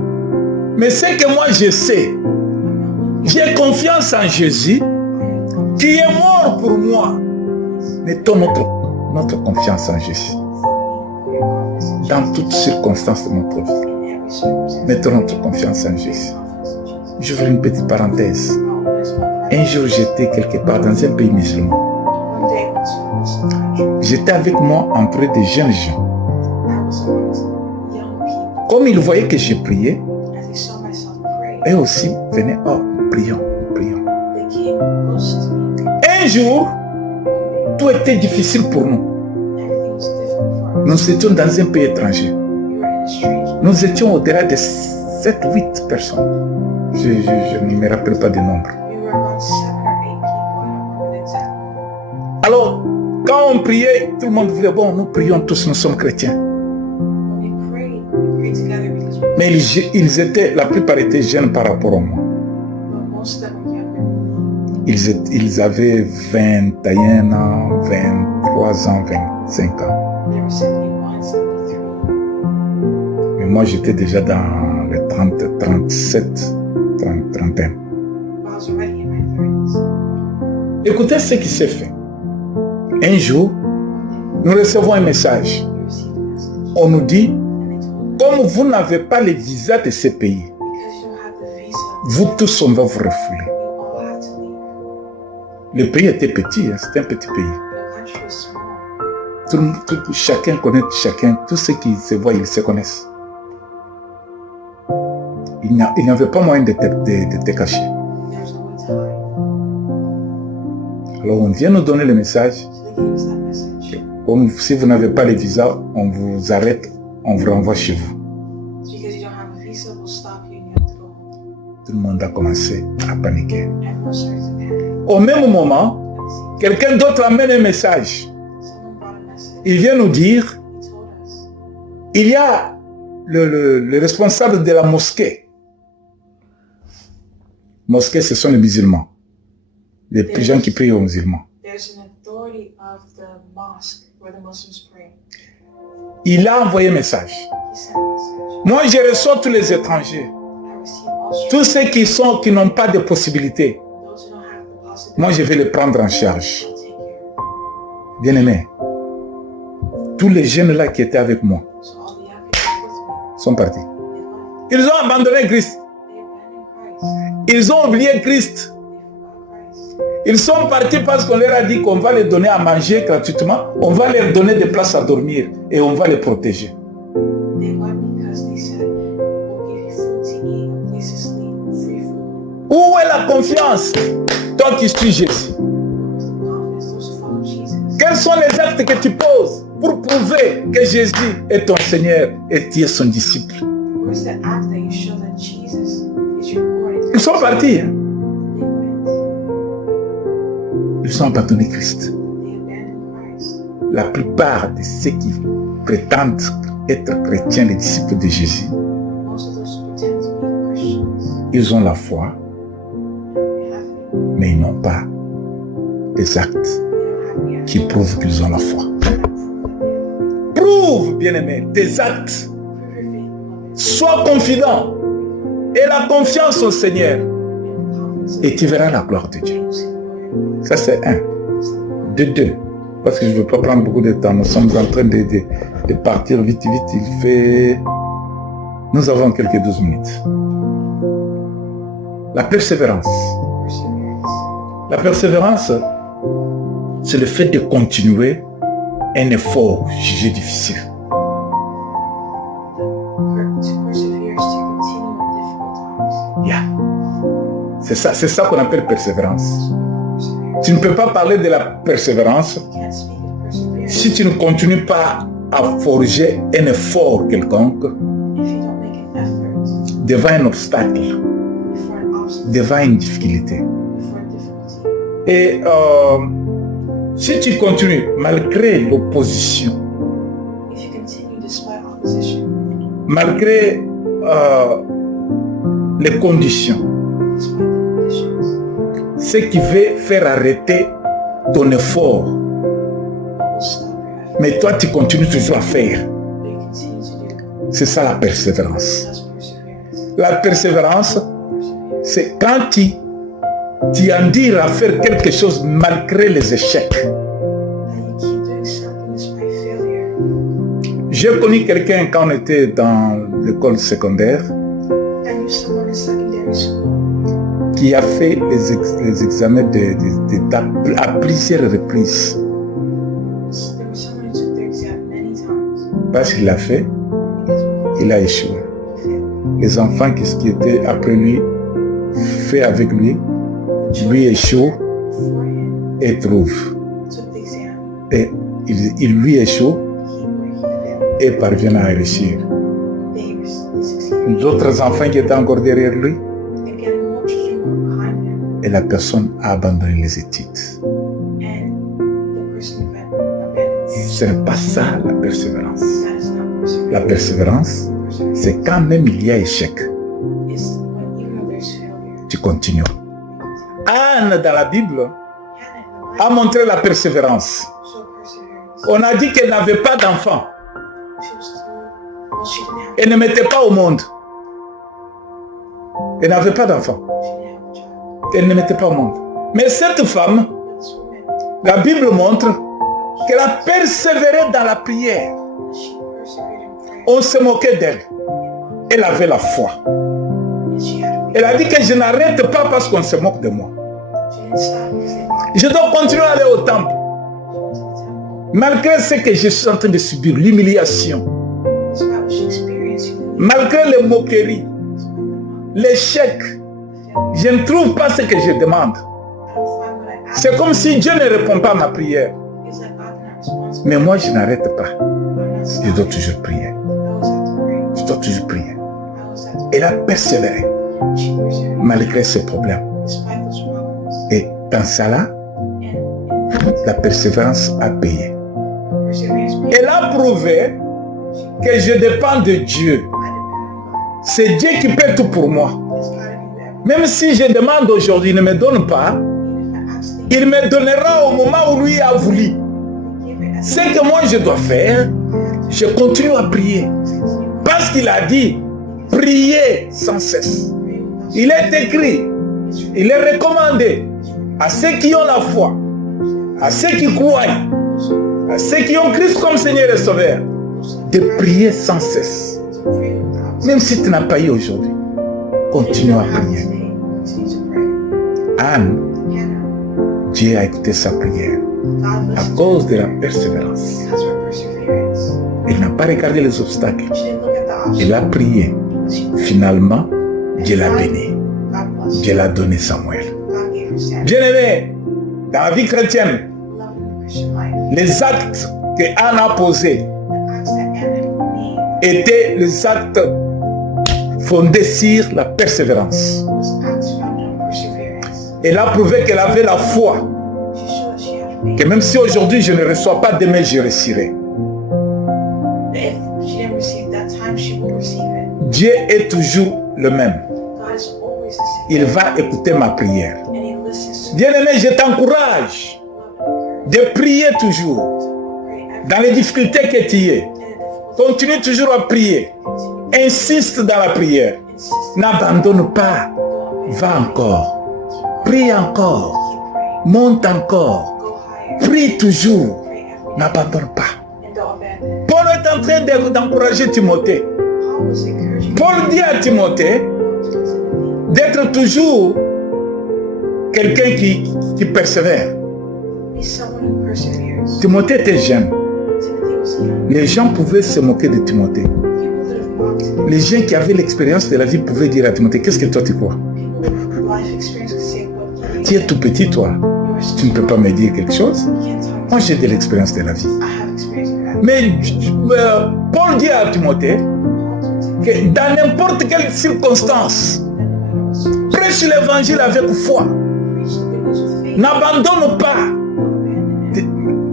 Mais ce que moi je sais, I'm not looking. j'ai confiance en Jésus I have confidence qui est mort pour moi. in Jesus. Mettons notre confiance en Jésus For me, put your confidence in dans Jesus. toutes circonstances de notre vie. In every circumstance. Mettons notre confiance en Put your Jésus. confidence in Jesus. J'ouvre une petite parenthèse. I'll open a small Un jour, j'étais quelque part dans un pays musulman. One day I went to a Muslim country. J'étais avec moi entouré de jeunes gens. I was amongst young people. Comme ils voyaient que je priais, As they saw myself pray, eux aussi venaient, oh, prions, prions. they came close to me. Un jour, One day, tout était difficile pour nous. everything was difficult for us. Nous étions dans un pays étranger. We were in a strange. Nous étions au-delà de 7-8 personnes. Je ne me rappelle pas du nombre. We were around 7 or 8 people. I don't remember the exact number. Alors, quand on priait, tout le monde disait, bon, nous prions tous, nous sommes chrétiens. When we prayed together because we Mais ils étaient, la plupart étaient jeunes par rapport à moi. but most of them were younger than me. Ils avaient 21 ans, 23 ans, 25 ans. They were 71, 73. Mais moi, j'étais déjà dans les 30, 37, 30, 31. I was already in my 30s. Écoutez ce qui s'est fait. Un jour, One nous recevons un message. day, we received a message, On nous dit, and they told us, comme vous n'avez pas les visas de ces pays, because you don't have the visa, vous tous, on va vous refouler. you all had to leave. Le pays était petit, hein, c'était un petit pays. The country was small. Chacun connaît chacun, tous ceux qui se voient, ils se connaissent. Il n'y avait pas moyen de te cacher. There was no way to hide. Alors on vient nous donner le message. So they gave us that message. Comme si vous n'avez pas les visas, on vous arrête, on vous renvoie chez vous. It's because you don't have a visa, we'll stop you and you have to go home. Tout le monde a commencé à paniquer. Everyone started to panic. Au même moment, At the same quelqu'un d'autre amène un message. time, someone brought a message. Il vient nous dire, He told us, il y a le responsable de la mosquée. Mosquée, ce sont les musulmans. Les gens qui prient aux musulmans. there's an authority of the mosque where the Muslims pray. Il a envoyé un message. He sent a message. Moi, je reçois tous les étrangers. I receive all Tous strangers, ceux qui n'ont pas de possibilités. those who don't have the possibility. Moi, je vais les prendre en charge. I'll take care. Bien-aimés, tous les jeunes là qui étaient avec moi So all the young people with me, sont partis. they left. Ils ont abandonné Christ. They abandoned Christ. Ils ont oublié Christ. They forgot Christ. Ils sont partis parce qu'on leur a dit qu'on va les donner à manger gratuitement, on va leur donner des places à dormir et on va les protéger. They went because they said, we'll give you food to eat, a place to sleep, free food. Où est la confiance? Toi qui suis Jésus. Where was the confidence? Those who follow Jesus. Quels sont les actes que tu poses pour prouver que Jésus est ton Seigneur et tu es son disciple? Where's the act that you show that Jesus is your Lord? Ils sont partis. Hein? They went. Ils ont abandonné Christ. They abandoned Christ. La plupart de ceux qui prétendent être chrétiens, les disciples de Jésus, Most of those who pretend to be Christians, ils ont la foi, they have faith. mais ils n'ont pas des actes They don't have the qui actions prouvent qu'ils ont la foi. that prove that they have faith. Prouve, bien-aimé, tes actes. Prove your faith, beloved. Sois confident et la confiance au Seigneur And the confidence et tu verras la gloire de Dieu. you'll see the glory of Ça, c'est un. God. De deux. Parce que je ne veux pas prendre beaucoup de temps. Nous sommes en train de partir vite, vite. Il fait... Nous avons quelques 12 minutes. La persévérance. Perseverance. La persévérance, c'est le fait de continuer un effort jugé difficile. To persevere is to continue in difficult times. Yeah. C'est ça qu'on appelle persévérance. That's what we call perseverance. Tu ne peux pas parler de la persévérance You can't speak of perseverance si tu ne continues pas à forger un effort quelconque if you don't make an effort devant un obstacle, before an obstacle, devant une difficulté. before a difficulty. Et si tu continues malgré l'opposition, If you continue despite opposition, malgré les conditions, despite the conditions, ce qui veut faire arrêter ton effort, what will stop your effort? mais toi tu continues toujours à faire. But you continue to do. C'est ça la persévérance. That's perseverance. La persévérance, Perseverance. c'est quand tu endures à faire quelque chose malgré les échecs. That you keep doing something despite failure. J'ai connu quelqu'un quand on était dans l'école secondaire. I knew someone in secondary school. qui a fait les examens à plusieurs reprises. There was someone who took their exam many times. Parce qu'il l'a fait, Because when il a échoué. he failed, Les enfants qui étaient après lui, fait avec lui, lui échoue before him et trouve. took the exam, Et il lui échoue he failed. et parvient à réussir. They succeeded. D'autres enfants qui étaient encore derrière lui, Again, more children were behind him, et la personne a abandonné les études. and the person abandoned him. Ce n'est pas ça la persévérance. That is not La perseverance. persévérance, c'est quand même il y a échec, Is when even though there's failure, tu continues. Anne dans la Bible Hannah in the a Bible montré la persévérance. showed perseverance. On a dit qu'elle n'avait pas d'enfant. She was told, well, she didn't have, Elle ne mettait pas au monde. Elle n'avait pas d'enfant. she didn't have a child. Elle ne mettait pas au monde. Mais cette femme, But this woman, la Bible montre qu'elle a persévéré dans la prière. she persevered in prayer. On se moquait d'elle. Elle avait la foi. And she had Elle a dit que je n'arrête pas parce qu'on se moque de moi. she didn't stop because they mocked Je dois continuer à aller au temple. her. She went to the temple. Malgré ce que je suis en train de subir, l'humiliation, Despite what she experienced, malgré les moqueries, despite the mock, l'échec, the failure, je ne trouve pas ce que je demande. I don't find what I asked. C'est comme si Dieu ne répond pas à ma prière. It's like God not responsible. Mais moi, je n'arrête pas. I'm not Je stopping. dois toujours prier. I always have to pray. Je dois toujours prier. I always have to Elle a persévéré She persevered malgré ses problèmes. despite those problems. Et dans cela, And la persévérance a payé. perseverance, Elle a prouvé que je dépends de Dieu. I depend on God. C'est Dieu qui paie tout pour moi. It's God who do everything. Même si je demande aujourd'hui, il ne me donne pas, Even if I ask things, il me donnera au moment où lui a voulu. He give it as Ce que moi je dois faire, je continue à prier. Parce qu'il a dit, priez sans cesse. Il est écrit, il est recommandé à ceux qui ont la foi, à ceux qui croient, à ceux qui ont Christ comme Seigneur et Sauveur, de prier sans cesse. Même si tu n'as pas eu aujourd'hui, continue à prier. Anne, Dieu a écouté sa prière à cause de la persévérance. Elle n'a pas regardé les obstacles. Elle a prié. Finalement, Dieu l'a béni. Dieu l'a donné Samuel. Bien-aimé, dans la vie chrétienne, les actes que Anne a posés étaient les actes fondés sur la persévérance. Elle a prouvé qu'elle avait la foi, que même si aujourd'hui je ne reçois pas, demain je réussirai. Dieu est toujours le même. Il va écouter ma prière. Bien-aimé, je t'encourage de prier toujours. Dans les difficultés que tu es, continue toujours à prier. Insiste dans la prière. N'abandonne pas. Va encore. Prie encore. Monte encore. Prie toujours. N'abandonne pas. Paul est en train d'encourager Timothée. Paul dit à Timothée d'être toujours quelqu'un qui persévère. Timothée était jeune. Les gens pouvaient se moquer de Timothée. Les gens qui avaient l'expérience de la vie pouvaient dire à Timothée, qu'est-ce que toi tu crois? Tu es tout petit toi. Tu ne peux pas me dire quelque chose? Moi j'ai de l'expérience de la vie. Mais Paul dit à Timothée que dans n'importe quelle circonstance, prêche l'évangile avec foi. N'abandonne pas.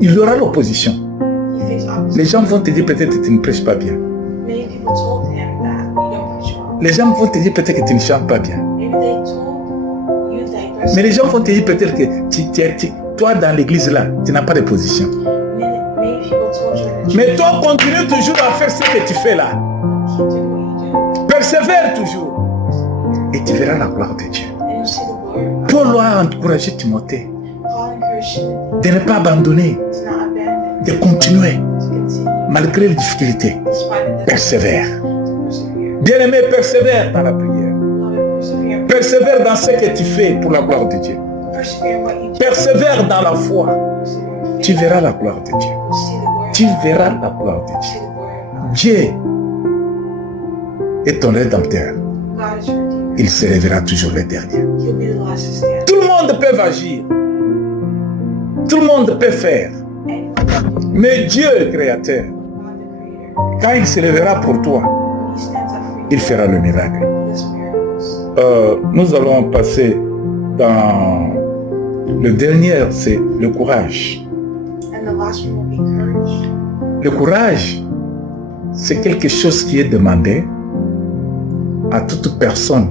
Il y aura l'opposition. Les gens vont te dire peut-être que tu ne prêches pas bien. Les gens vont te dire peut-être que tu ne chantes pas bien. Mais les gens vont te dire peut-être que toi dans l'église là, tu n'as pas de position. Mais toi continue toujours à faire ce que tu fais là. Persévère toujours. Et tu verras la gloire de Dieu. Paul a encouragé Timothée de ne pas abandonner, de continuer malgré les difficultés. Persévère. Bien-aimé, persévère dans la prière. Persévère Persévère dans ce que tu fais pour la gloire de Dieu. Persevere in what you do. Persévère dans la foi. Persevere in Tu faith. verras la gloire de Dieu. You'll see the glory of Tu God. verras la gloire de You'll Dieu. see the glory of God. Dieu est ton rédempteur. God is your redeemer. Il se lèvera toujours le dernier. He'll be the last to stand. Tout le monde peut agir. Tout le monde peut faire. Anyone can do it. Mais Dieu, créateur, God the Creator. quand il se lèvera pour toi, When He stands up for you, il fera le miracle. He does miracles. Nous allons passer dans le dernier, c'est le courage. And the last one will be courage. Le courage, c'est quelque chose qui est demandé à toute personne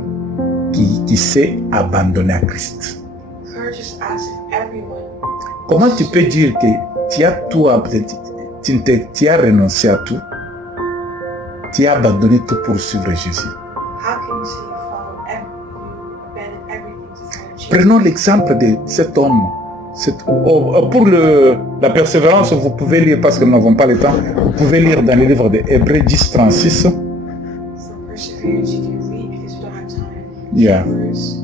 qui s'est abandonnée à Christ. Courage is asked of everyone. Comment tu peux dire que tu as tout, tu as renoncé à tout, tu as abandonné tout pour suivre Jésus? How can you say you follow you abandon everything to follow Jesus? Prenons l'exemple de cet homme. Pour la persévérance, vous pouvez lire, parce que nous n'avons pas le temps, vous pouvez lire dans le livre de Hébreux 10, 36. For perseverance, you can read because you don't have time. Yeah. Verse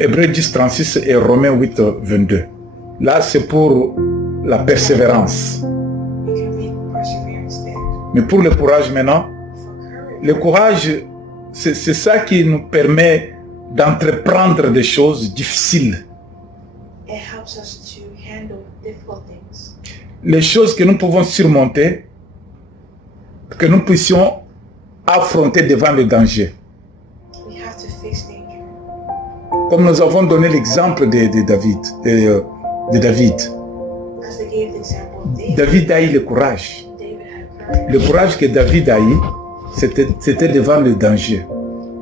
Hébreux 10, 36 et Romains 8, 22. Là, c'est pour la persévérance. You can read perseverance there. Mais pour le courage maintenant, For courage, le courage, c'est ça qui nous permet d'entreprendre des choses difficiles. it helps us to handle difficult things. Les choses que nous pouvons surmonter, que nous puissions affronter devant le danger. We have to face danger. Comme nous avons donné l'exemple de David. As they gave the example of David, David a eu le courage. David had courage. Le courage que David a eu, c'était devant le danger.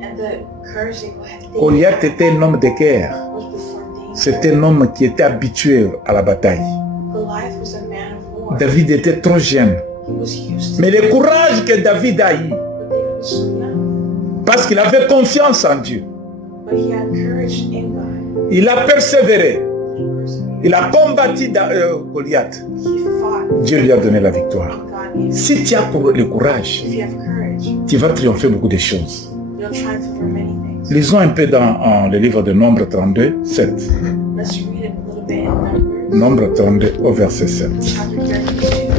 And the courage that David Goliath était un homme de guerre. was before danger. C'était un homme qui était habitué à la bataille. Goliath was a man of war. David était trop jeune. He was used to Mais it, le courage que David a eu, but David was so young. parce qu'il avait confiance en Dieu, But he had courage in God. il a persévéré. He persevered. Il a combattu Goliath. He fought. Dieu lui a donné la victoire. And God gave him. Si tu as le courage, If you have courage, tu vas triompher beaucoup de choses. you'll triumph over many things. Lisons un peu dans le livre de Nombre 32, 7. Let's read it a little bit in Numbers. Nombre 32 au verset 7. Chapter 32,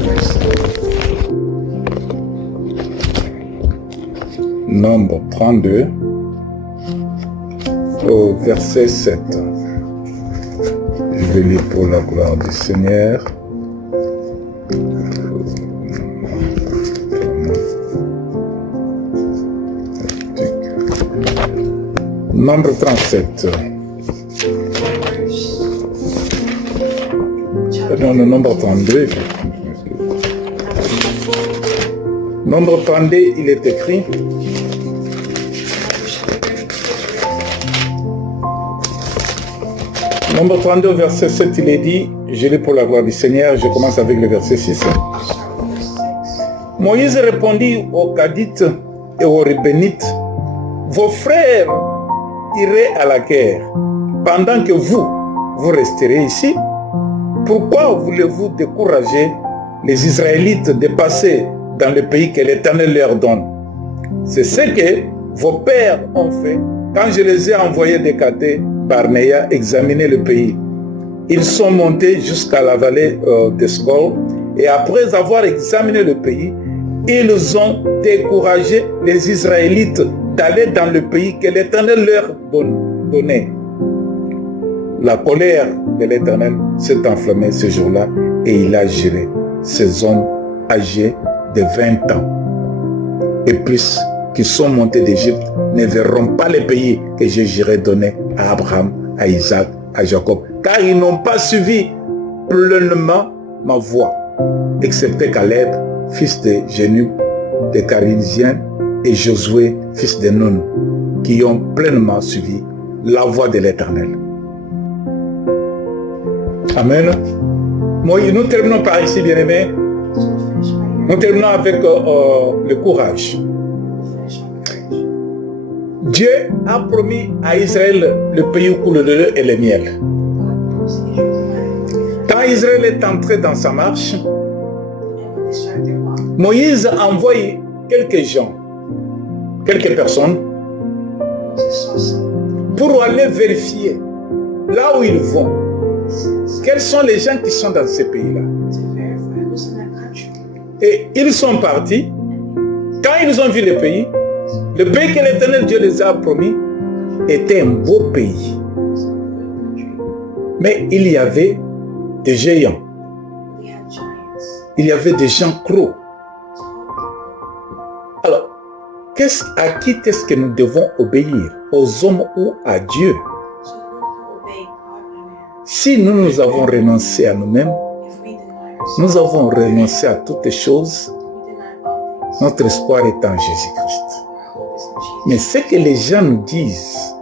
verse 7. Nombre 32 au verset 7. Je vais lire pour la gloire du Seigneur. Nombre 37. Non, non, nombre 32. Nombre 32, il est écrit. Nombre 32, verset 7, il est dit, je lis pour la gloire du Seigneur, je commence avec le verset 6. Moïse répondit aux Cadites et aux Rébénites, vos frères iraient à la guerre, pendant que vous resterez ici. Pourquoi voulez-vous décourager les Israélites de passer dans le pays que l'Éternel leur donne? C'est ce que vos pères ont fait quand je les ai envoyés de Cadès Barnéa examiner le pays. Ils sont montés jusqu'à la vallée d'Escol et après avoir examiné le pays, ils ont découragé les Israélites d'aller dans le pays que l'Éternel leur donnait. La colère de l'Éternel s'est enflammée ce jour-là et il a géré ces hommes âgés de 20 ans et plus qui sont montés d'Égypte ne verront pas le pays que je j'irai donner à Abraham, à Isaac, à Jacob, car ils n'ont pas suivi pleinement ma voie, excepté Caleb, fils de Jénub, de Carizien, et Josué, fils de Nun, qui ont pleinement suivi la voie de l'Éternel. Amen. Nous terminons par ici, bien-aimés. Nous terminons avec le courage. Dieu a promis à Israël le pays où coule le lait et le miel. Quand Israël est entré dans sa marche, Moïse a envoyé quelques gens, quelques personnes, pour aller vérifier là où ils vont. Quels sont les gens qui sont dans ces pays-là? Et ils sont partis. Quand ils ont vu le pays que l'Éternel Dieu les a promis était un beau pays. Mais il y avait des géants. Il y avait des gens gros. Alors, à qui est-ce que nous devons obéir? Aux hommes ou à Dieu? Si nous avons renoncé à nous-mêmes, nous avons renoncé à toutes les choses, notre espoir est en Jésus-Christ. Mais ce que les gens nous disent,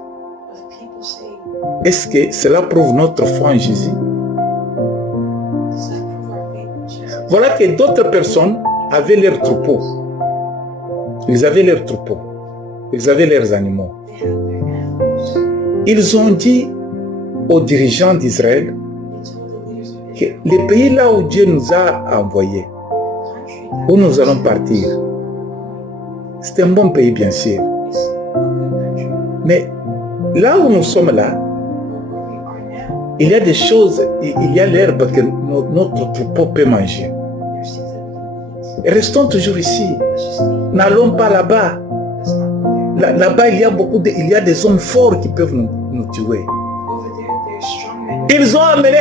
est-ce que cela prouve notre foi en Jésus? Voilà que d'autres personnes avaient leurs troupeaux. Ils avaient leurs troupeaux. Ils avaient leurs animaux. Ils ont dit aux dirigeants d'Israël que le pays là où Dieu nous a envoyés, où nous allons partir, c'est un bon pays bien sûr. Mais là où nous sommes là, il y a des choses, il y a l'herbe que notre troupeau peut manger. Restons toujours ici. N'allons pas là-bas. Là-bas, il y a des hommes forts qui peuvent nous tuer. Ils ont amené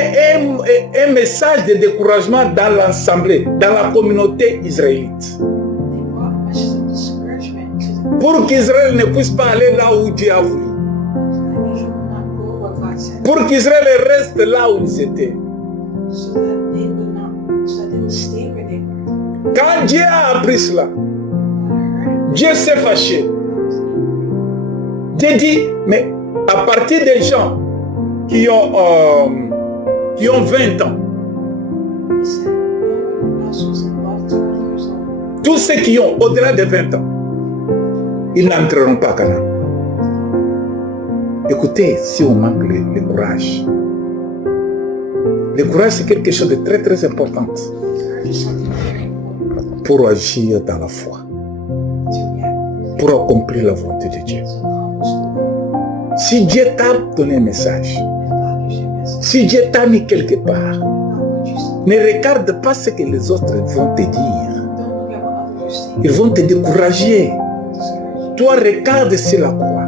un message de découragement dans l'assemblée, dans la communauté israélite. Pour qu'Israël ne puisse pas aller là où Dieu a voulu. Pour qu'Israël reste là où ils étaient. Quand Dieu a appris cela, Dieu s'est fâché. Dieu dit, mais à partir des gens qui ont 20 ans, tous ceux qui ont au-delà de 20 ans, ils n'entreront pas à Canaan. Écoutez, si on manque le courage. Le courage, c'est quelque chose de très très important pour agir dans la foi, pour accomplir la volonté de Dieu. Si Dieu t'a donné un message, si Dieu t'a mis quelque part, ne regarde pas ce que les autres vont te dire. Ils vont te décourager. Toi, regarde sur la croix.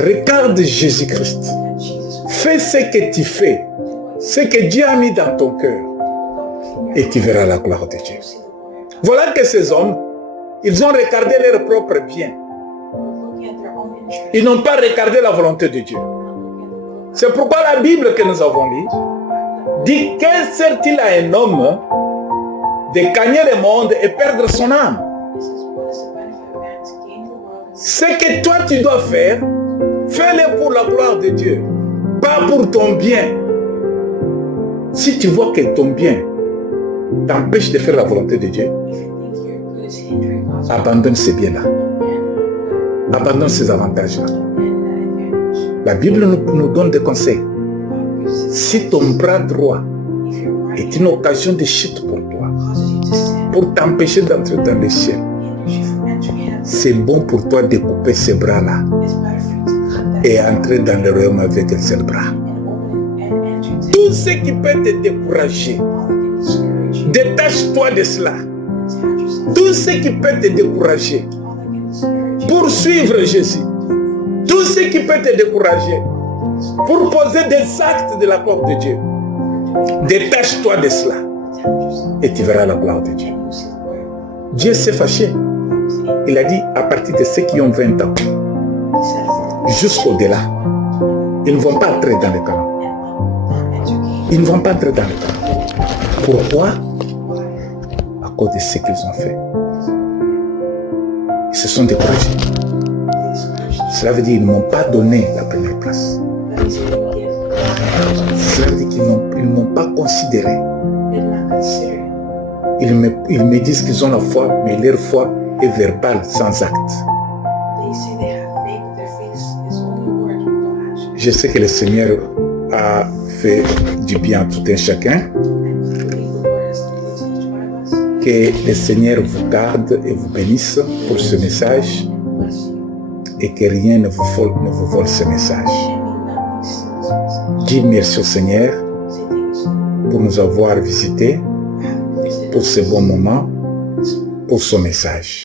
Regarde Jésus-Christ. Fais ce que tu fais, ce que Dieu a mis dans ton cœur, et tu verras la gloire de Dieu. Voilà que ces hommes, ils ont regardé leur propre bien. Ils n'ont pas regardé la volonté de Dieu. C'est pourquoi la Bible que nous avons lue dit: que sert-il à un homme de gagner le monde et perdre son âme? Ce que toi tu dois faire, fais-le pour la gloire de Dieu, pas pour ton bien. Si tu vois que ton bien t'empêche de faire la volonté de Dieu, abandonne ces biens-là. Abandonne ces avantages-là. La Bible nous donne des conseils. Si ton bras droit est une occasion de chute pour toi, pour t'empêcher d'entrer dans le ciel, c'est bon pour toi de couper ces bras-là et entrer dans le royaume avec un seul bras. Tout ce qui peut te décourager, détache-toi de cela. Tout ce qui peut te décourager pour suivre Jésus, tout ce qui peut te décourager pour poser des actes de la gloire de Dieu, détache-toi de cela et tu verras la gloire de Dieu. Dieu s'est fâché. Il a dit à partir de ceux qui ont 20 ans jusqu'au-delà, ils ne vont pas entrer dans le Canaan. Ils ne vont pas entrer dans le Canaan. Pourquoi? À cause de ce qu'ils ont fait. Ils se sont découragés. Cela veut dire qu'ils ne m'ont pas donné la première place. Cela veut dire qu'ils ne m'ont pas considéré. Ils me disent qu'ils ont la foi, mais leur foi est verbale, sans acte. Je sais que le Seigneur a fait du bien à tout un chacun. Que le Seigneur vous garde et vous bénisse pour ce message. et que rien ne vous vole ce message. and may nothing steal this message. Dis merci au Seigneur Say thank you so much pour nous avoir visités, for having visited pour ce us bon moment, this morning. pour son message.